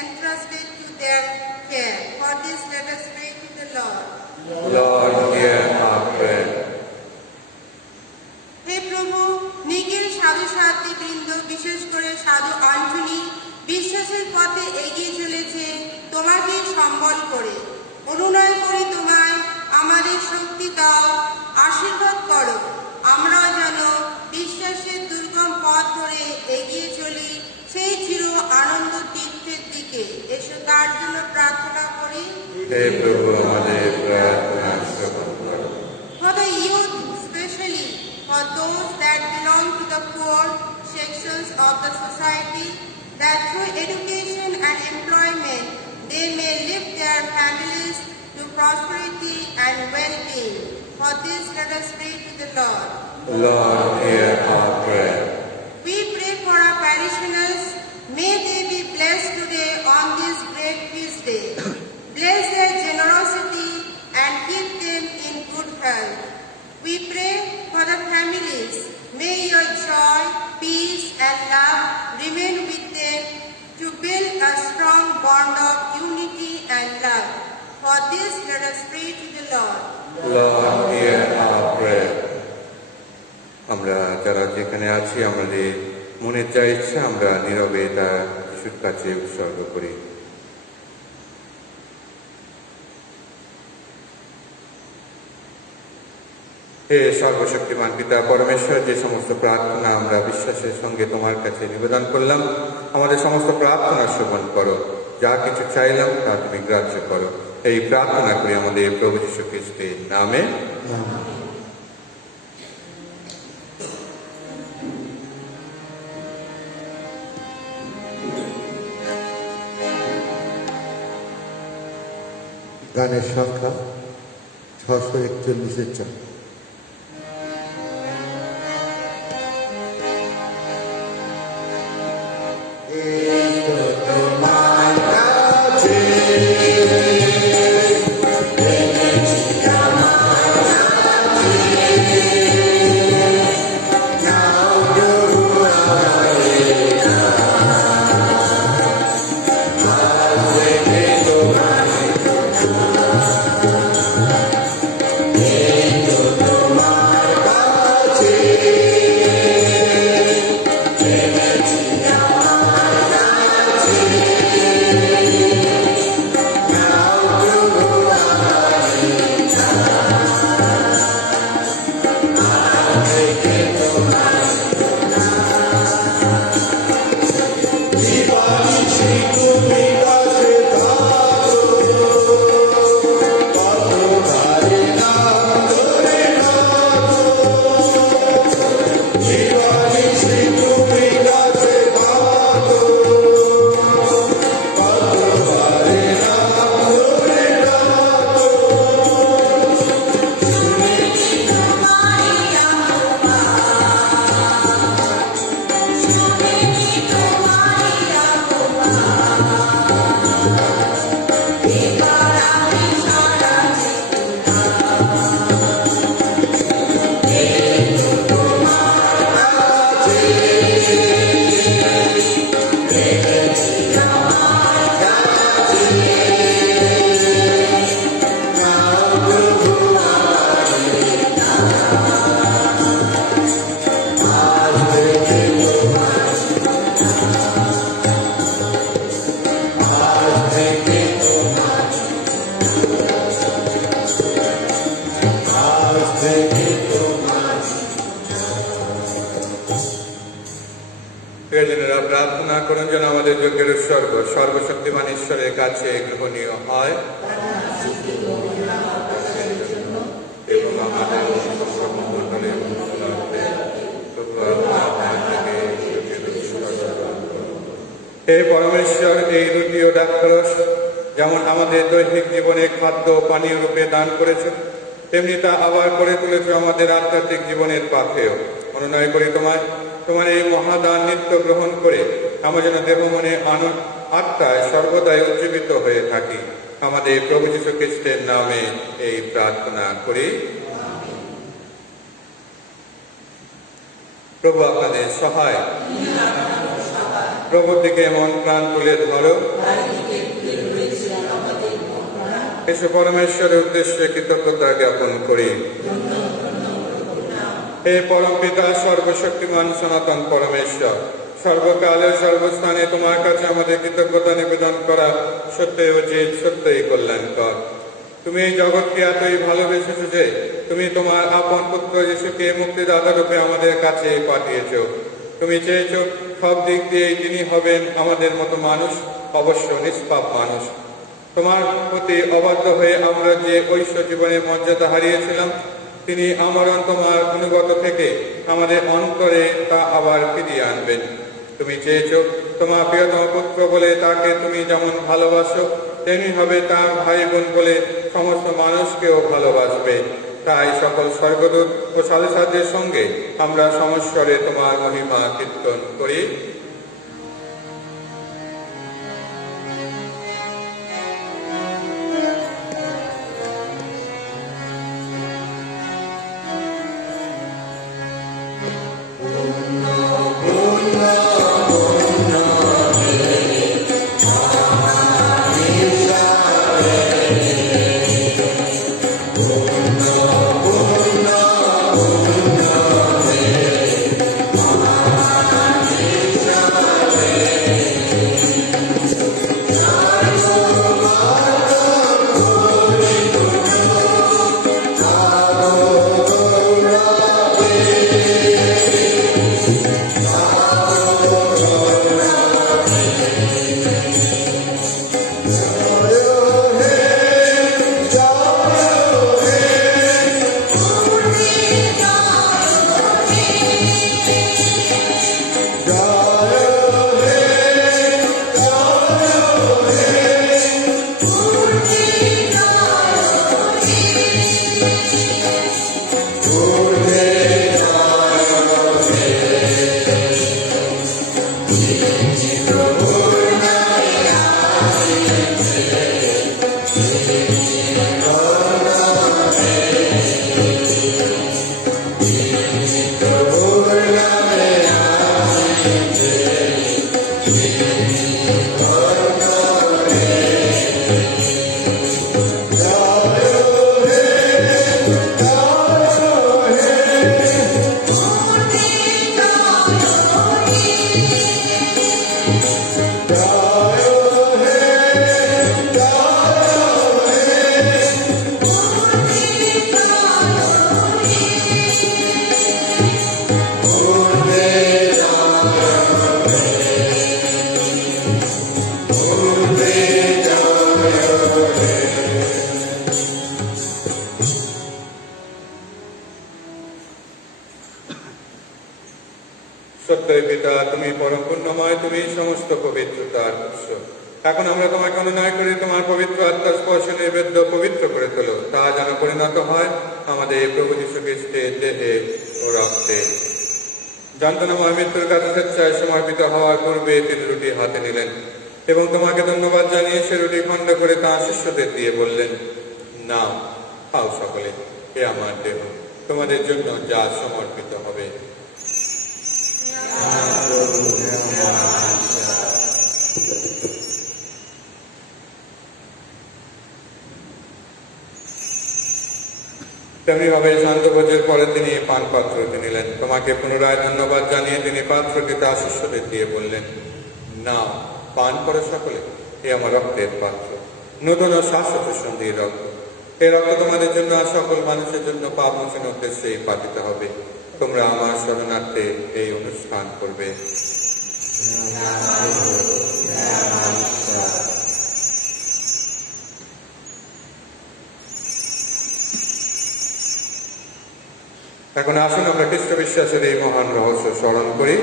entrusted to their care. For this, let us pray to the Lord. Lord, hear our prayer. হে প্রভু, নিগের সাধু সাথী বৃন্দ, বিশেষ করে সাধু আঞ্জলি বিশ্বাসের পথে এগিয়ে চলেছে তোমাকে সম্বল করে। অনুনয় করি তোমায়, আমাদের শক্তি দাও, আশীর্বাদ করো। আমরাও যেন বিশ্বাসের দুর্গম পথ ধরে এগিয়ে চলি সেই চির আনন্দ তীর্থের দিকে, এসো তার জন্য প্রার্থনা করি। হে প্রভু আমাদের প্রার্থনা শ্রবণ করো। For the youth, especially for those that belong to the poor sections of the society, that through education and employment they may lift their families to prosperity and well-being. For this, let us pray to the Lord. Lord, hear our prayer. We pray for our parishioners. May they be blessed today on this great feast day. Bless their generosity and keep them in good health. We pray for the families. May your joy, peace, and love remain with them to build a strong bond of unity and love. For this, let us pray to the Lord. Lord, hear our prayer. আমরা যারা যেখানে আছি আমাদের মনের যা ইচ্ছা আমরা নীরবে তা যিশুর কাছে উৎসর্গ করি। হে সর্বশক্তিমান পিতা পরমেশ্বর, যে সমস্ত প্রার্থনা আমরা বিশ্বাসের সঙ্গে তোমার কাছে নিবেদন করলাম, আমাদের সমস্ত প্রার্থনা শ্রবণ করো। যা কিছু চাইলাম তা তুমি গ্রাহ্য করো। এই প্রার্থনা করি আমাদের প্রভু যীশু খ্রিস্টের নামে। গানের সংখ্যা 641-4। প্রিয়জনেরা, প্রার্থনা করুন যেন আমাদের যজ্ঞের উৎসর্গ সর্বশক্তিমান ঈশ্বরের কাছে গ্রহণীয় হয় এবং আমাদের মণ্ডলের হে পরমেশ্বর, এই রুটি ও দ্রাক্ষারস যেমন আমাদের দৈনিক জীবনে খাদ্য পানীয় রূপে দান করেছে, তেমনি তা আবার করে তুলেছে আমাদের আধ্যাত্মিক জীবনের পাথেয়। অনুনয় করি তোমার এই মহাদান নিত্য গ্রহণ করে আমরা যেন দেহ মনে আত্মায় সর্বদাই উজ্জীবিত হয়ে থাকি। আমাদের প্রভু যীশু খ্রিস্টের নামে এই প্রার্থনা করি। প্রভু আপনাদের সহায়। প্রভুর দিকে মন প্রাণ তুলে ধরো। এসে পরমেশ্বরের উদ্দেশ্যে কৃতজ্ঞতা জ্ঞাপন করি। হে পরম পিতা, সর্বশক্তিমান সনাতন পরমেশ্বর, সর্বকালে সর্বস্থানে তোমার কাছে আমাদের কৃতজ্ঞতা নিবেদন করা সত্যই উচিত, সত্যই কল্যাণকর। তুমি এই জগৎকে এতই ভালোবেসেছ যে তুমি তোমার আপন পুত্র যিশুকে মুক্তিদাতা রূপে আমাদের কাছে পাঠিয়েছ। তুমি চেয়েছ সব দিক দিয়ে তিনি হবেন আমাদের মতো মানুষ, অবশ্য নিষ্পাপ মানুষ। তোমার প্রতি অবাধ্য হয়ে আমরা যে ঐশ্য জীবনের মর্যাদা হারিয়েছিলাম, তিনি আমরণ তোমার অনুগত থেকে আমাদের অন্তরে তা আবার ফিরিয়ে আনবেন। তুমি চেয়েছ তোমার প্রিয়তম পুত্র বলে তাকে তুমি যেমন ভালোবাসো, তেমনি হবে তার ভাই বোন বলে সমস্ত মানুষকেও ভালোবাসবে। তাই সকল স্বর্গদূত ও সাধুসাধুদের সঙ্গে আমরা সমস্বরে তোমার মহিমা কীর্তন করি। সত্যই পিতা, তুমি পরম পুণ্যময়, তুমি সমস্ত পবিত্রতার উৎস। এখন আমরা তোমাকে অনুনয় করি, তোমার পবিত্র আত্মার স্পর্শ নিবেদ্য পবিত্র করে তোলো, তা যেন পরিণত হয় আমাদের প্রভু যীশু খ্রিস্টের দেহে ও রক্তে। যন্ত্রণাময় মৃত্যুর কাছে স্বেচ্ছায় সমর্পিত হওয়ার পূর্বে তিনি রুটি হাতে নিলেন এবং তোমাকে ধন্যবাদ জানিয়ে সে রুটি খণ্ড করে তাঁর শিষ্যদের দিয়ে বললেন, নাও, খাও সকলে, এ আমার দেহ, তোমাদের জন্য যা সমর্পিত হবে। তেমনি ভাবে শান্ত ভোজের পরে তিনি পান পাত্রটি নিলেন, তোমাকে পুনরায় ধন্যবাদ জানিয়ে তিনি পাত্রটি তার শিষ্যদের দিয়ে বললেন, নাও, পান করো সকলে, এ আমার রক্তের পাত্র, নতুন ও শাশ্বত সন্ধির রক্ত। এই রক্ত তোমাদের জন্য আর সকল মানুষের জন্য পাপ মোচনের উদ্দেশ্যে পাঠিত হবে। তোমরা আমার শরণার্থে এই অনুষ্ঠান করবে। এখন আসুন আমরা খ্রিস্ট বিশ্বাসের এই মহান রহস্য স্মরণ করি।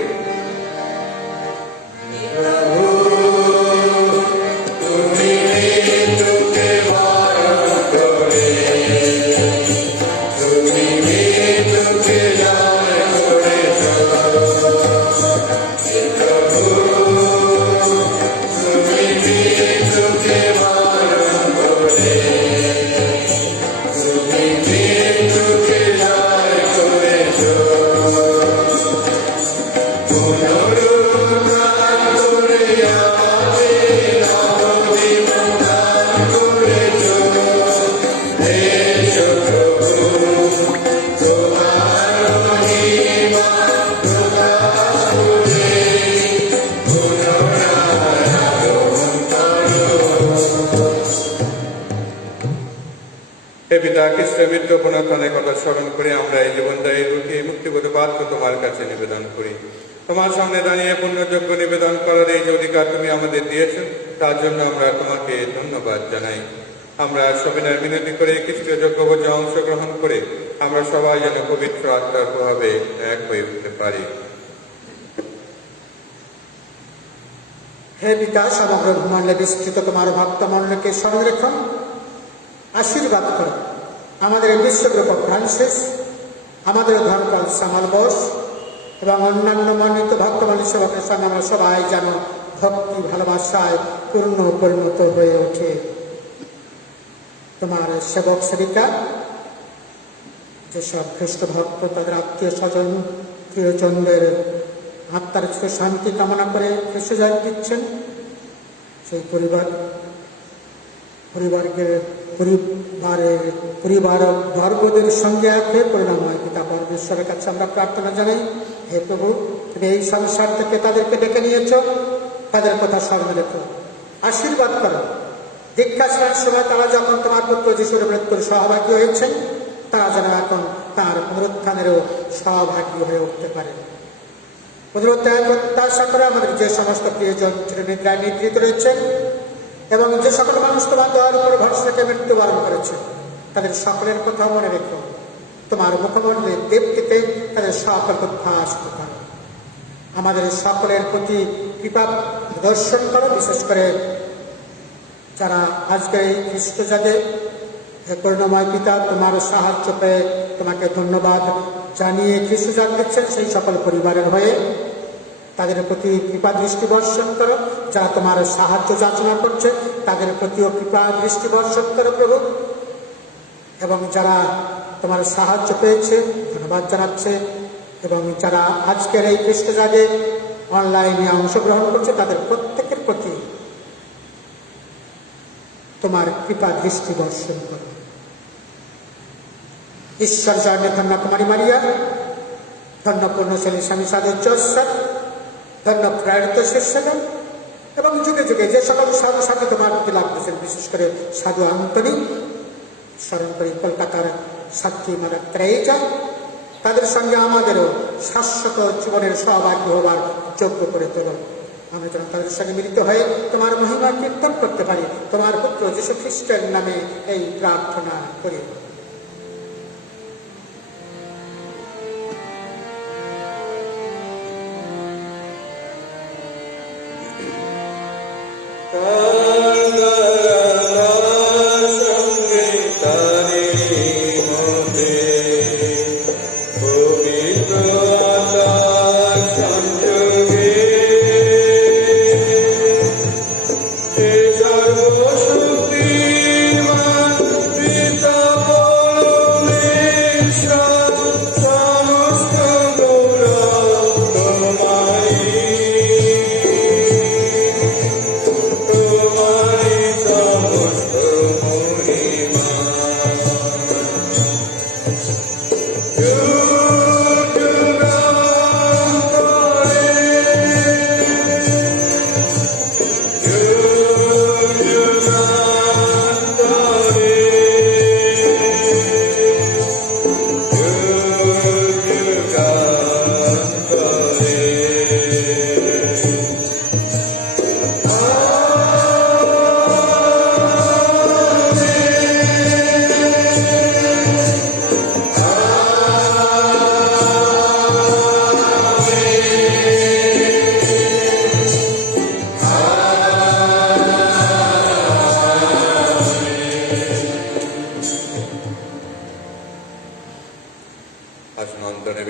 পিতা, খ্রিস্টের মৃত্যু পুনরুত্থানের কথা স্মরণ করে আমরা এই জীবনদায়ী রুটি মুক্তিবোধ পাত্র তোমার কাছে নিবেদন করি। তোমার সামনে দাঁড়িয়ে পুণ্যযোগ্য নিবেদন করার এই যে অধিকার তুমি আমাদের দিয়েছ, তার জন্য আমরা তোমাকে ধন্যবাদ জানাই। আমরা সবিনয় মিনতি করে খ্রিস্টীয় যজ্ঞভোজে অংশগ্রহণ করে আমরা সবাই যেন পবিত্র আত্মার প্রভাবে এক হয়ে উঠতে পারি। হে পিতা, সমগ্র ভূমণ্ডলে বিস্তৃত তোমার ভক্তমণ্ডলকে স্মরণ রেখো, আশীর্বাদ করো। আমাদের বিশ্বগ্রুপ ফ্রান্সিস, আমাদের ধর্মপাল সামাল বোস এবং অন্যান্য মনোনীত ভক্তমানী সেবকের সঙ্গে আমরা সবাই যেন ভক্তি ভালোবাসায় পরিণত হয়ে ওঠে। তোমার সেবক সেবিকা যেসব খ্রিস্ট ভক্ত তাদের আত্মীয় স্বজন প্রিয়জনদের আত্মার শান্তি কামনা করে খ্রিস্টজাত দিচ্ছেন, সেই পরিবার বর্গদের সঙ্গে এক হয়ে করুণাময় পিতা পরমেশ্বরের কাছে আমরা প্রার্থনা জানাই, হে প্রভু, তুমি এই সংসার থেকে তাদেরকে ডেকে নিয়েছ, তাদের কথা স্মরণে রেখো, আশীর্বাদ করো। দীক্ষা স্নানের সময় তারা যখন তোমার পুত্র যিশুর মৃত্যুর সহভাগী হয়েছেন, তারা যেন এখন তার পুনরুত্থানেরও সহভাগী হয়ে উঠতে পারে। পুনরুত্থান প্রত্যাশা করে আমাদের যে সমস্ত প্রিয়জন নিদ্রায় নিদ্রিত রয়েছেন এবং যে সকল মানুষ তোমার দয়ার উপরে ভরসা রেখে মৃত্যুবরণ করেছে, তাদের সকলের কথা মনে রেখো। তোমার মুখমণ্ডলের দীপ্তিতে তাদের সকলকে উদ্ভাস করো। আমাদের সকলের প্রতি কৃপা প্রদর্শন করো, বিশেষ করে যারা আজকে এই খ্রিস্টজাগে করুণাময় পিতা তোমার সাহায্য পেয়ে তোমাকে ধন্যবাদ জানিয়ে খ্রিস্টজাগ দিচ্ছেন, সেই সকল পরিবারের হয়ে তাদের প্রতি কৃপা দৃষ্টি বর্ষণ করো। যারা তোমার সাহায্য যাচনা করছে তাদের প্রতিও কৃপা দৃষ্টি বর্ষণ করো প্রভু। এবং যারা তোমার সাহায্য পেয়েছে ধন্যবাদ জানাচ্ছে এবং যারা আজকের এই খ্রিস্টজাগে অনলাইনে অংশগ্রহণ করছে তাদের প্রত্যেকের প্রতি তোমার কৃপা দৃষ্টি বর্ষণ করো। ঈশ্বর জন্মে ধন্য কুমারী মারিয়া, ধন্য পূর্ণশালী স্বামী সাধু জোসেফ, ধন্য প্রায়ত শিষ্যগণ এবং যুগে যুগে যে সকল সাধু সাধু তোমার প্রতি লাভ করেছেন, বিশেষ করে সাধু আন্তনি স্মরণ করি, কলকাতার সাক্ষী মাদার ত্রেইজা, তাদের সঙ্গে আমাদেরও শাশ্বত জীবনের সহভাগী হবার যোগ্য করে তোলো। আমরা যেন তাদের সঙ্গে মিলিত হয়ে তোমার মহিমা কীর্তন করতে পারি। তোমার পুত্র যীশু খ্রিস্টের নামে এই প্রার্থনা করি।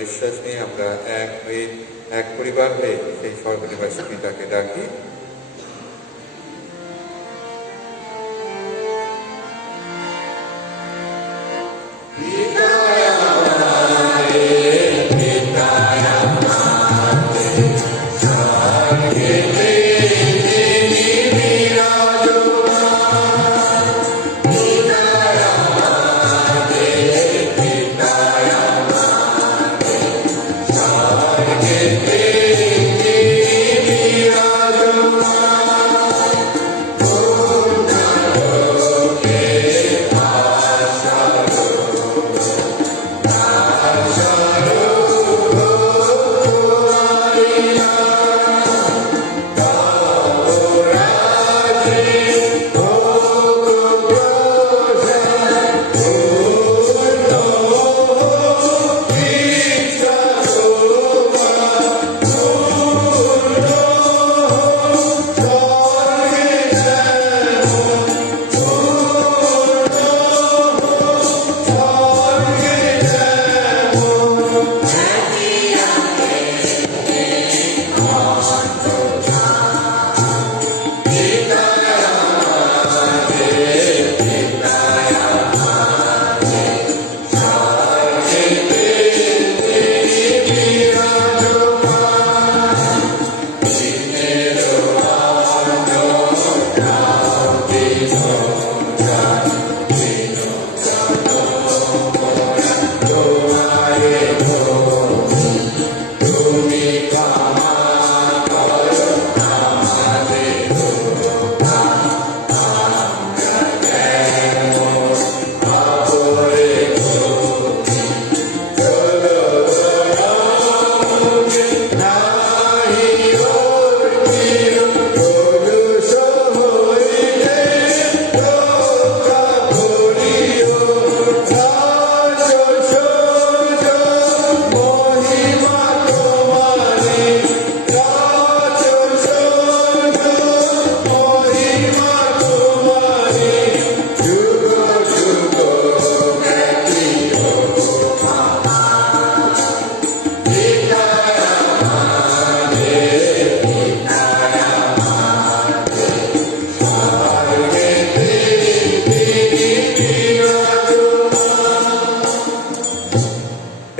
বিশ্বাস নিয়ে আমরা এক পরিবার হয়ে সেই সর্বনিবাসী পিতাকে ডাকি। Radho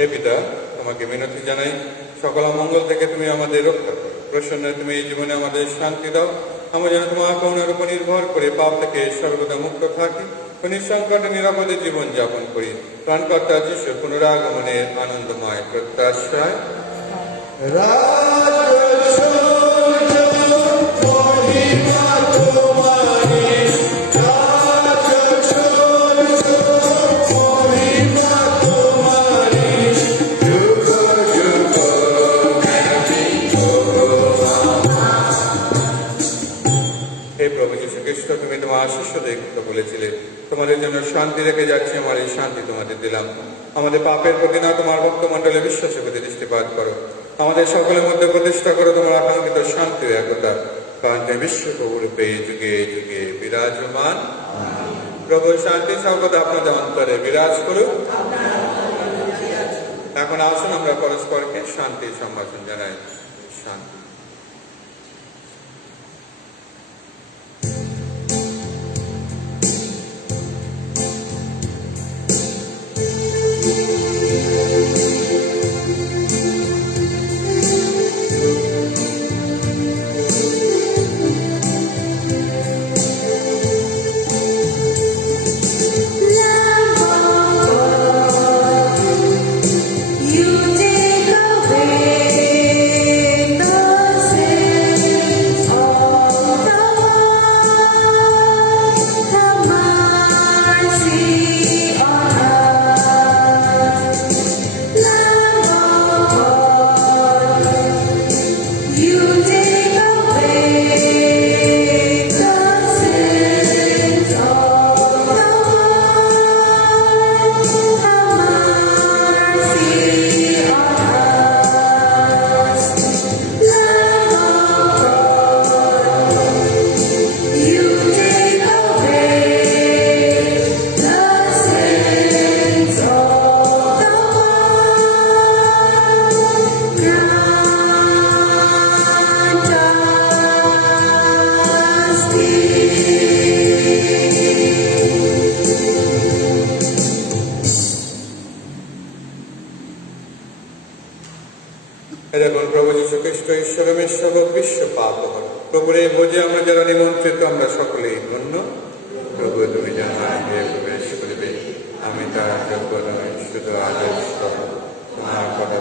হে পিতা, তোমাকে মিনতি জানাই, সকল মঙ্গল থেকে তুমি আমাদের রক্ষা করো। প্রসন্ন তুমি এই জীবনে আমাদের শান্তি দাও। আমরা যেন তোমার করুণার উপর নির্ভর করে পাপ থেকে সর্বদা মুক্ত থাকি ও নিঃসংকটে নিরাপদে জীবন যাপন করি। প্রাণকর্তা যিশুর পুনরাগমনের আনন্দময় প্রত্যাশায় হে প্রভু যীশু খ্রিস্ট, তুমি তোমার শিষ্যদের বলেছিলে, তোমাদের জন্য শান্তি রেখে যাচ্ছে, আমার এই শান্তি তোমাদের দিলাম। আমাদের পাপের প্রতি না তোমার ভক্তমণ্ডলে বিশ্বাসের প্রতি দৃষ্টিপাত করো। আমাদের সকলের মধ্যে প্রতিষ্ঠা করো তোমার আকাঙ্ক্ষিত শান্তি ও একতা, কারণ তুমি বিশ্বপ্রভুরূপে যুগে যুগে বিরাজমান। প্রভু শান্তি সর্বদা আপনাদের অন্তরে বিরাজ করুক। এখন আসুন আমরা পরস্পরকে শান্তির সম্ভাষণ জানাই। শান্তি। দেখুন, প্রভু যীশু খ্রিস্ট ঈশ্বরের সবক বিশ্ব পাপ হল। প্রভুর এই ভোজে আমরা যারা নিমন্ত্রিত, আমরা সকলেই ধন্য। প্রভু তুমি জানাবে প্রবেশ করিবে, আমি তার যোগ্য নই, শুধু আদেশ করো, তোমার কথা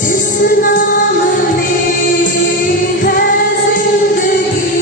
जिस नाम में है बंदगी,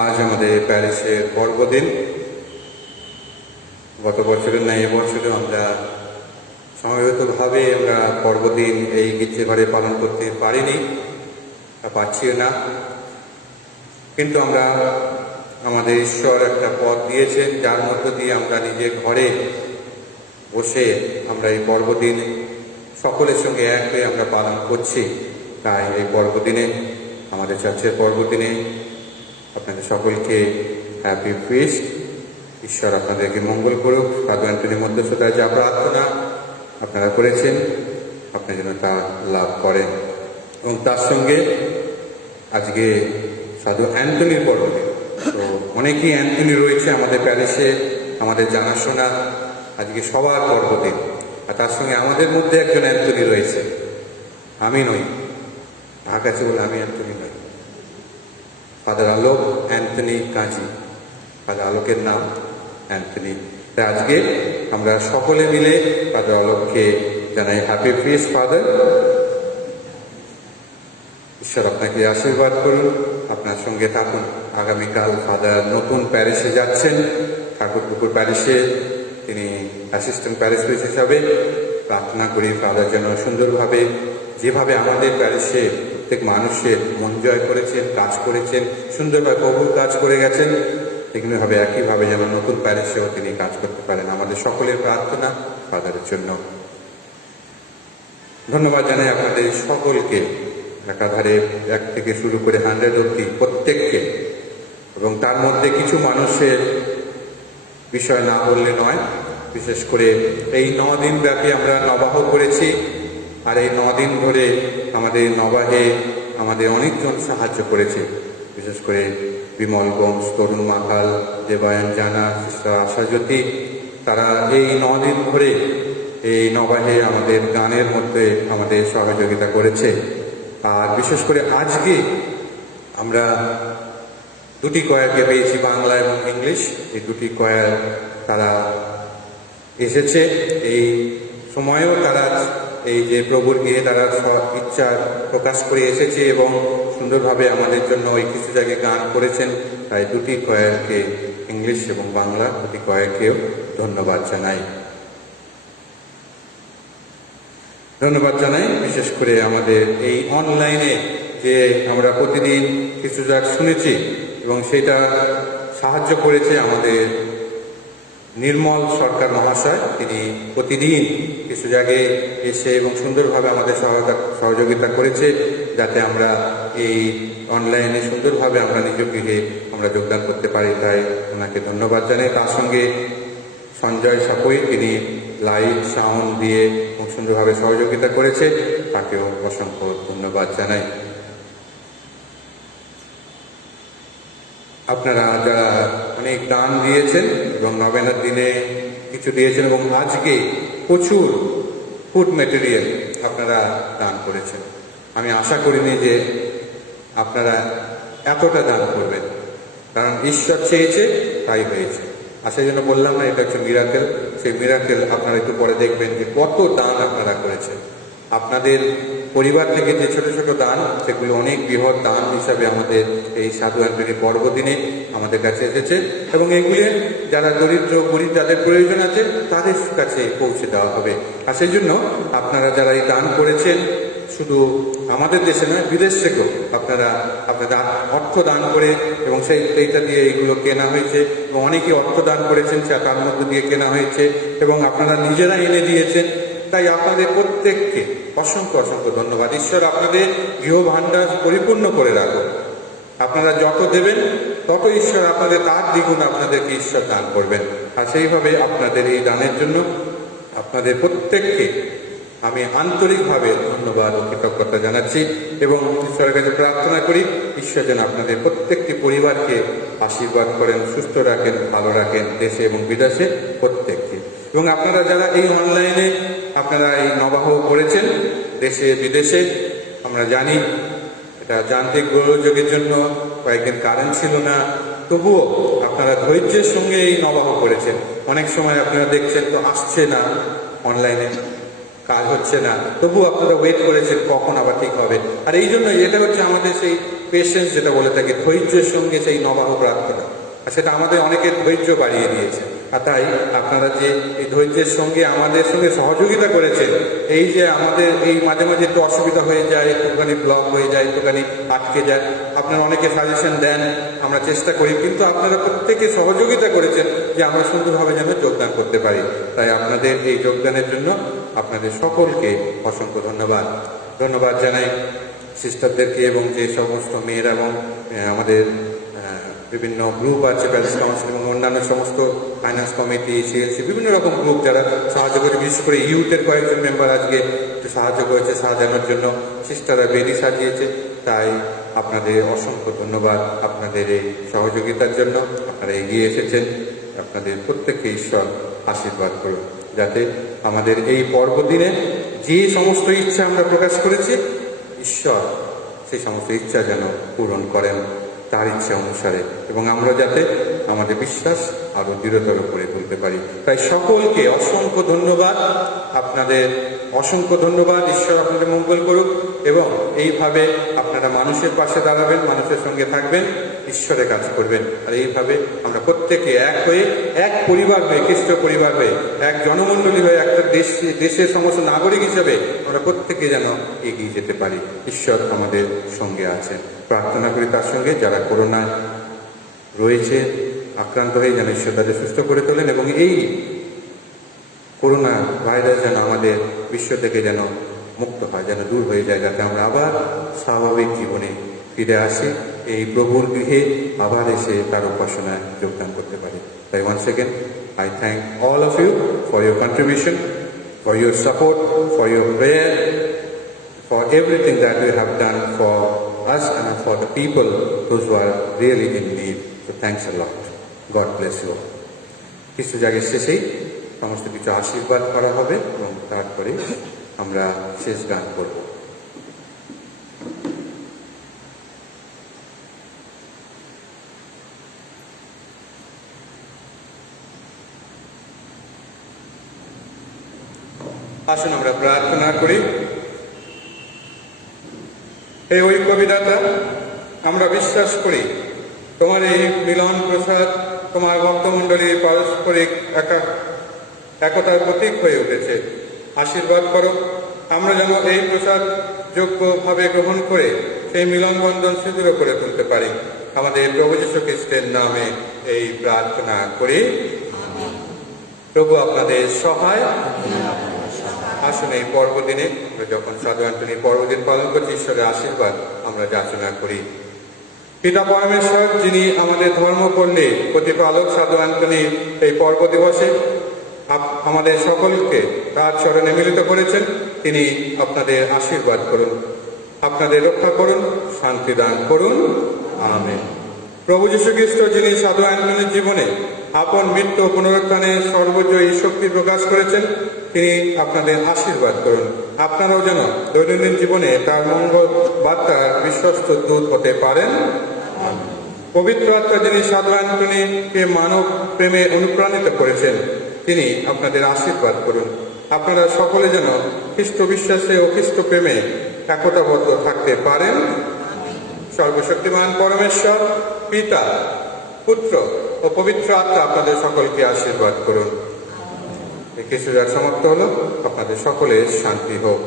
আজ আমাদের প্যারিসের পর্বদিন। গত বছরের ন্যায় এবছরে আমরা সমবেতভাবে আমরা পর্বদিন এই গির্জাঘরে পালন করতে পারিনি, পারছিও না, কিন্তু আমরা আমাদের ঈশ্বর একটা পথ দিয়েছেন যার মধ্য দিয়ে আমরা নিজের ঘরে বসে আমরা এই পর্বদিন সকলের সঙ্গে এক হয়ে আমরা পালন করছি। তাই এই পর্বদিনে, আমাদের চার্চের পর্বদিনে আপনাদের সকলকে হ্যাপি ফিস্ট। ঈশ্বর আপনাদেরকে মঙ্গল করুক। সাধু অ্যান্টনির মধ্যস্থতায় যা প্রার্থনা আপনারা করেছেন আপনি যেন তা লাভ করেন। এবং তার সঙ্গে আজকে সাধু অ্যান্টনির পর্বদিন, তো অনেকেই অ্যান্টনি রয়েছে আমাদের প্যারিসে, আমাদের জানাশোনা, আজকে সবার পর্বদিন। আর তার সঙ্গে আমাদের মধ্যে একজন অ্যান্টনি রয়েছে, আমি নই, ঢাকা আছে বলে আমি অ্যান্টনি নই, ফাদার আলোক অ্যান্টনি কাজী, ফাদার আলোকের নাম অ্যান্টনি। তাই আজকে আমরা সকলে মিলে ফাদার আলোককে জানাই হ্যাপি ফিস্ট ফাদার। ঈশ্বর আপনাকে আশীর্বাদ করুন, আপনার সঙ্গে থাকুন। আগামীকাল ফাদার নতুন প্যারিসে যাচ্ছেন, ঠাকুরপুকুর প্যারিসে, তিনি অ্যাসিস্ট্যান্ট প্যারিস প্রিস্ট হিসাবে। প্রার্থনা করি ফাদার যেন সুন্দরভাবে, যেভাবে আমাদের প্যারিসে প্রত্যেক মানুষের মন জয় করেছেন, কাজ করেছেন, সুন্দরভাবে প্রভুর কাজ করে গেছেন, এগুলোভাবে একইভাবে যেন নতুন প্যারিসেও তিনি কাজ করতে পারেন। আমাদের সকলের প্রার্থনা ফাদারের জন্য। ধন্যবাদ জানাই আপনাদের সকলকে, একাধারে 1 থেকে শুরু করে 100 অবধি প্রত্যেককে। এবং তার মধ্যে কিছু মানুষের বিষয় না বললে নয়, বিশেষ করে এই 9 দিন ব্যাপী আমরা নবাহ করেছি। আর এই 9 দিন ধরে আমাদের নবাহে আমাদের অনেকজন সাহায্য করেছে, বিশেষ করে বিমল বংশ, তরুণ মাকাল, দেবায়ন জানা, সিস্টার আশাজ্যোতি, তারা এই 9 দিন ধরে এই নবাহে আমাদের গানের মধ্যে আমাদের সহযোগিতা করেছে। আর বিশেষ করে আজকে আমরা 2টি কয়ারকে পেয়েছি, বাংলা এবং ইংলিশ। এই 2টি কয়ার তারা এসেছে, এই সময়েও তারা এই যে প্রভুর গৃহে তারা ইচ্ছা প্রকাশ করে এসেছে এবং সুন্দরভাবে আমাদের জন্য ওই কিছু জায়গায় গান করেছেন। তাই 2টি কয়ারকে, ইংলিশ এবং বাংলা 2টি কয়ারকেও ধন্যবাদ জানাই। ধন্যবাদ জানাই বিশেষ করে আমাদের এই অনলাইনে যে আমরা প্রতিদিন কিছু জায়গা শুনেছি এবং সেটা সাহায্য করেছে আমাদের নির্মল সরকার মহাশয়। তিনি প্রতিদিন কিছু জায়গায় এসে এবং সুন্দরভাবে আমাদের সহযোগিতা করেছে, যাতে আমরা এই অনলাইনে সুন্দরভাবে আমরা নিজ গৃহে আমরা যোগদান করতে পারি। তাই ওনাকে ধন্যবাদ জানাই। তার সঙ্গে সঞ্জয় সাপই, তিনি লাইট সাউন্ড দিয়ে খুব সুন্দরভাবে সহযোগিতা করেছে, তাকেও অসংখ্য ধন্যবাদ জানাই। আপনারা যারা অনেক দান দিয়েছেন এবং নবেনার দিনে কিছু দিয়েছেন এবং আজকে প্রচুর ফুড মেটেরিয়াল আপনারা দান করেছেন, আমি আশা করিনি যে আপনারা এতটা দান করবেন, কারণ ঈশ্বর চেয়েছে তাই হয়েছে। আর সেই জন্য বললাম না, এটা হচ্ছে মিরাকেল। সেই মিরাকেল আপনারা একটু পরে দেখবেন যে কত দান আপনারা করেছেন। আপনাদের পরিবার থেকে যে ছোট ছোট দান, সেগুলো অনেক বৃহৎ দান হিসাবে আমাদের এই সাধু অ্যান্টনি পর্বদিনে আমাদের কাছে এসেছে এবং এগুলি যারা দরিদ্র গরিব যাদের প্রয়োজন আছে তাদের কাছে পৌঁছে দেওয়া হবে। আর সেই জন্য আপনারা যারা এই দান করেছেন, শুধু আমাদের দেশে নয়, বিদেশ থেকেও আপনারা আপনাদের অর্থ দান করে এবং সেইটা দিয়ে এইগুলো কেনা হয়েছে এবং অনেকে অর্থ দান করেছেন, তার মধ্যে দিয়ে কেনা হয়েছে এবং আপনারা নিজেরা এনে দিয়েছেন। তাই আপনাদের প্রত্যেককে অসংখ্য অসংখ্য ধন্যবাদ। ঈশ্বর আপনাদের গৃহ ভাণ্ডার পরিপূর্ণ করে রাখুন। আপনারা যত দেবেন তত ঈশ্বর আপনাদের তার দ্বিগুণ আপনাদেরকে ঈশ্বর দান করবেন। আর সেইভাবে আপনাদের এই দানের জন্য আপনাদের প্রত্যেককে আমি আন্তরিকভাবে ধন্যবাদ ও কৃতজ্ঞতা জানাচ্ছি এবং ঈশ্বরের কাছে প্রার্থনা করি ঈশ্বর যেন আপনাদের প্রত্যেকটি পরিবারকে আশীর্বাদ করেন, সুস্থ রাখেন, ভালো রাখেন, দেশে এবং বিদেশে প্রত্যেককে। এবং আপনারা যারা এই অনলাইনে আপনারা এই নবাহ করেছেন দেশে বিদেশে, আমরা জানি এটা যান্ত্রিক গোলযোগের জন্য কয়েকদিন কারেন্ট ছিল না, তবুও আপনারা ধৈর্যের সঙ্গে এই নবাহ করেছেন। অনেক সময় আপনারা দেখছেন তো আসছে না অনলাইনে, কাজ হচ্ছে না, তবু আপনারা ওয়েট করেছেন কখন আবার ঠিক হবে। আর এই জন্য এটা হচ্ছে আমাদের সেই পেশেন্স, যেটা বলে থাকি, ধৈর্যের সঙ্গে সেই নবাহ প্রার্থনা, আর সেটা আমাদের অনেকের ধৈর্য বাড়িয়ে দিয়েছে। আর তাই আপনারা যে এই ধৈর্যের সঙ্গে আমাদের সঙ্গে সহযোগিতা করেছেন, এই যে আমাদের এই মাঝে মাঝে একটু অসুবিধা হয়ে যায়, একটুখানি ব্লক হয়ে যায়, একটুখানি আটকে যায়, আপনারা অনেকে সাজেশন দেন, আমরা চেষ্টা করি, কিন্তু আপনারা প্রত্যেকে সহযোগিতা করেছেন যে আমরা সুন্দরভাবে যেন যোগদান করতে পারি। তাই আপনাদের এই যোগদানের জন্য আপনাদের সকলকে অসংখ্য ধন্যবাদ। ধন্যবাদ জানাই সিস্টারদেরকে এবং যে সমস্ত মেয়েরা এবং আমাদের বিভিন্ন গ্রুপ আছে, প্যারিস কাউন্সিল এবং অন্যান্য সমস্ত ফাইন্যান্স কমিটি, সিএলসি, বিভিন্ন রকম গ্রুপ যারা সাহায্য করে, বিশেষ করে ইউথের কয়েকজন মেম্বার আজকে সাহায্য করেছে সাজানোর জন্য, সিস্টাররা বেদি সাজিয়েছে। তাই আপনাদের অসংখ্য ধন্যবাদ আপনাদের এই সহযোগিতার জন্য। আপনারা এগিয়ে এসেছেন, আপনাদের প্রত্যেককে ঈশ্বর আশীর্বাদ করুন, যাতে আমাদের এই পর্বদিনে যে সমস্ত ইচ্ছা আমরা প্রকাশ করেছি, ঈশ্বর সেই সমস্ত ইচ্ছা যেন পূরণ করেন তার ইচ্ছা অনুসারে, এবং আমরা যাতে আমাদের বিশ্বাস আরো দৃঢ়তর করে তুলতে পারি। তাই সকলকে অসংখ্য ধন্যবাদ, আপনাদের অসংখ্য ধন্যবাদ। ঈশ্বর আপনাদের মঙ্গল করুক, এবং এইভাবে আপনারা মানুষের পাশে দাঁড়াবেন, মানুষের সঙ্গে থাকবেন, ঈশ্বরের কাজ করবেন। আর এইভাবে আমরা প্রত্যেকে এক হয়ে, এক পরিবার হয়ে, খ্রিস্ট পরিবার হয়ে, এক জনমণ্ডলী হয়ে, একটা দেশের সমস্ত নাগরিক হিসেবে আমরা প্রত্যেকে যেন এগিয়ে যেতে পারি। ঈশ্বর আমাদের সঙ্গে আছেন। প্রার্থনা করি তার সঙ্গে যারা করোনায় রয়েছে, আক্রান্ত হয়ে যেন ঈশ্বর তাদের সুস্থ করে তোলেন, এবং এই করোনা ভাইরাস যেন আমাদের বিশ্ব থেকে যেন মুক্ত হয়, যেন দূর হয়ে যায়, যাতে আমরা আবার স্বাভাবিক জীবনে ফিরে আসি, এই প্রভুর গৃহে আবার এসে তার উপাসনায় যোগদান করতে পারি। তাই once again I thank all of you for your contribution, for your support, for your prayer, for everything that you have done for us and for the people, those who are really in need. So thanks a lot. God bless you all. কিছু জায়গায় শেষেই সমস্ত কিছু আশীর্বাদ করা হবে, এবং তারপরে আমরা শেষ গান করব। আসুন আমরা প্রার্থনা করি। হে ঐক্য বিধাতা, আমরা বিশ্বাস করি তোমার এই মিলন প্রসাদ তোমার ভক্তমণ্ডলীর পারস্পরিক একতার প্রতীক হয়ে উঠেছে। আশীর্বাদ করো আমরা যেন এই প্রসাদ যোগ্যভাবে গ্রহণ করে সেই মিলন বন্ধন সুদৃঢ় করে তুলতে পারি। আমাদের প্রভু যীশু খ্রিস্টের নামে এই প্রার্থনা করি। প্রভু আপনাদের সহায়। আসুন এই পর্বদিনে যখন সাধু অ্যান্টনির পর্বদিন পালন করছি, ঈশ্বরের আশীর্বাদ আমরা যাচনা করি। পিতা পরমেশ্বর, যিনি আমাদের ধর্মপল্লী প্রতিপালক সাধু অ্যান্টনির এই পর্ব দিবসে আমাদের সকলকে তার চরণে মিলিত করেছেন, তিনি আপনাদের আশীর্বাদ করুন, আপনাদের রক্ষা করুন, শান্তি দান করুন। আমেন। প্রভু যীশু খ্রিস্ট, যিনি সাধু অ্যান্টনির জীবনে আপন মৃত্যু পুনরুত্থানে সর্বজয়ী শক্তি প্রকাশ করেছেন, তিনি আপনাদের আশীর্বাদ করুন। আপনারাও যেন দৈনন্দিন জীবনে তার মঙ্গল বার্তার বিশ্বস্ত দূত হতে পারেন। পবিত্র আত্মা, যিনি সাধু অ্যান্টনিকে মানব প্রেমে অনুপ্রাণিত করেছেন, তিনি আপনাদের আশীর্বাদ করুন। আপনারা সকলে যেন খ্রিস্ট বিশ্বাসে ও খ্রিস্ট প্রেমে একতাবদ্ধ থাকতে পারেন। সর্বশক্তিমান পরমেশ্বর, পিতা, পুত্র ও পবিত্র আত্মা আপনাদের সকলকে আশীর্বাদ করুন। এই কিছুটা সমাপ্ত হলো। আপনাদের সকলের শান্তি হোক।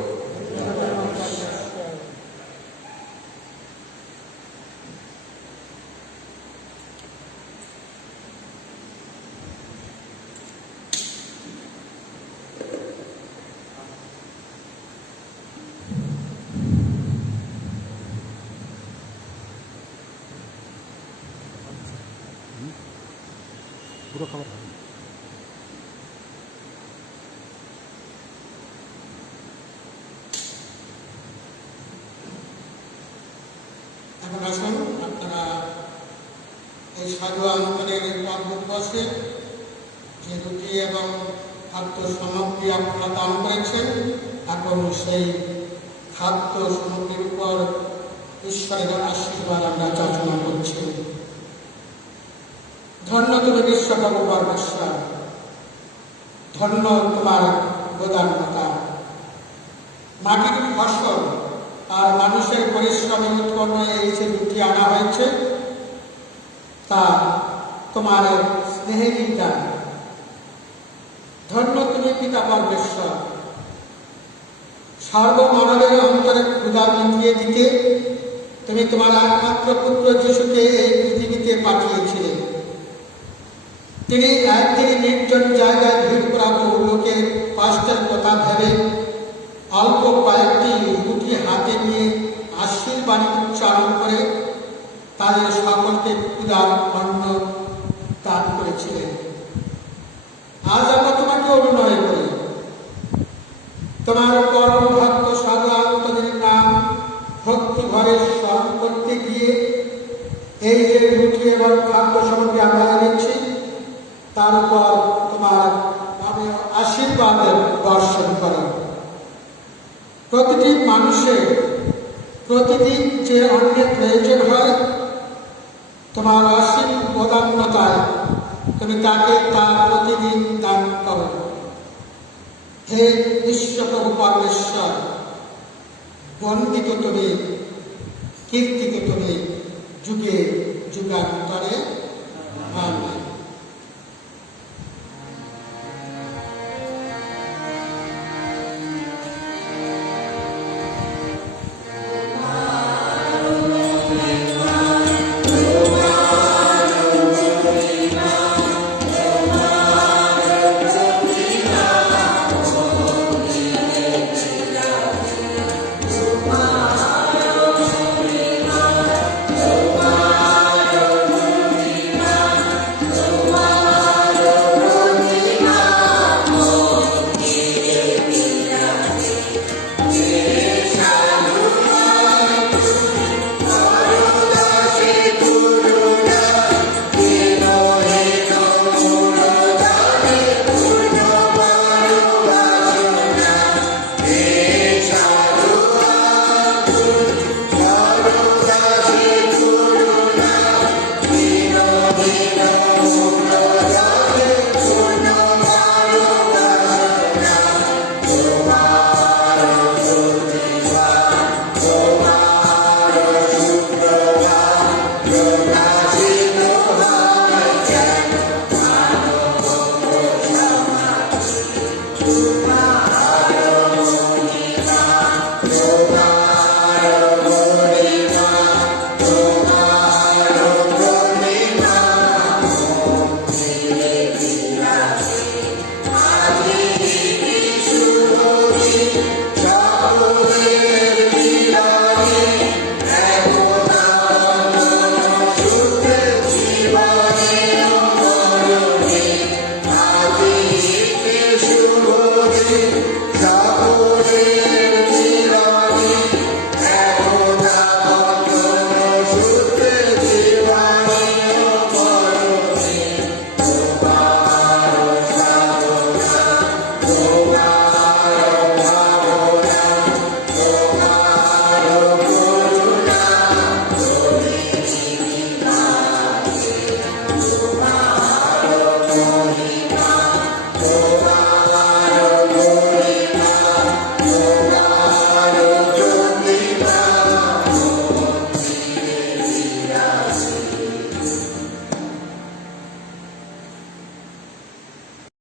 পুরো খাবার হবে। এখন আসুন আপনারা এই সাধু অ্যান্টনির পর্ব দিবসে যে রুটি এবং খাদ্য সামগ্রী আপনারা দান করেছেন, এখন সেই খাদ্য সামগ্রীর উপর ঈশ্বরের আশীর্বাদ আমরা যাচনা করছি। ধন্য তুমি বিশ্বপ্রভু পরমেশ্বর, ধন্য তোমার প্রদানকর্তা, মাটির ফসল আর মানুষের পরিশ্রমে উৎপন্ন এই যে রুটি আনা হয়েছে, তা তোমার স্নেহেরই দান। ধন্য তুমি পিতা পরমেশ্বর, সর্বমানবের অন্তরে ক্ষুধা মিটিয়ে দিতে তুমি তোমার একমাত্র পুত্র যিশুকে এই পৃথিবীতে পাঠিয়েছিলে। তিনি একদিন নির্জন জায়গায় ভিড় করা বহু লোকের কষ্টের কথা ভেবে অল্প কয়েকটি রুটি হাতে নিয়ে আশীর্বাদ উচ্চারণ করে তাদের সকলকে ক্ষুধার অন্ন দান করেছিলেন। আজ আমরা তোমাকে অভিনয় করি, তোমার পরম ভক্ত সাধু আন্তদের নাম ভক্তি ঘরে স্মরণ করতে গিয়ে এই যে রুটি এবং খাদ্য সামগ্রী আমরা এনেছি, তার উপর তোমার আশীর্বাদের দর্শন করো। প্রতিটি মানুষের প্রতিদিন যে অন্যের প্রয়োজন হয়, তোমার অসীম বদান্যতায় তুমি তাকে তা প্রতিদিন দান করো। হে বিশ্বপ্রভু পরমেশ্বর, বন্দিত তুমি, কীর্তিত তুমি যুগে যুগান্তরে। আমেন।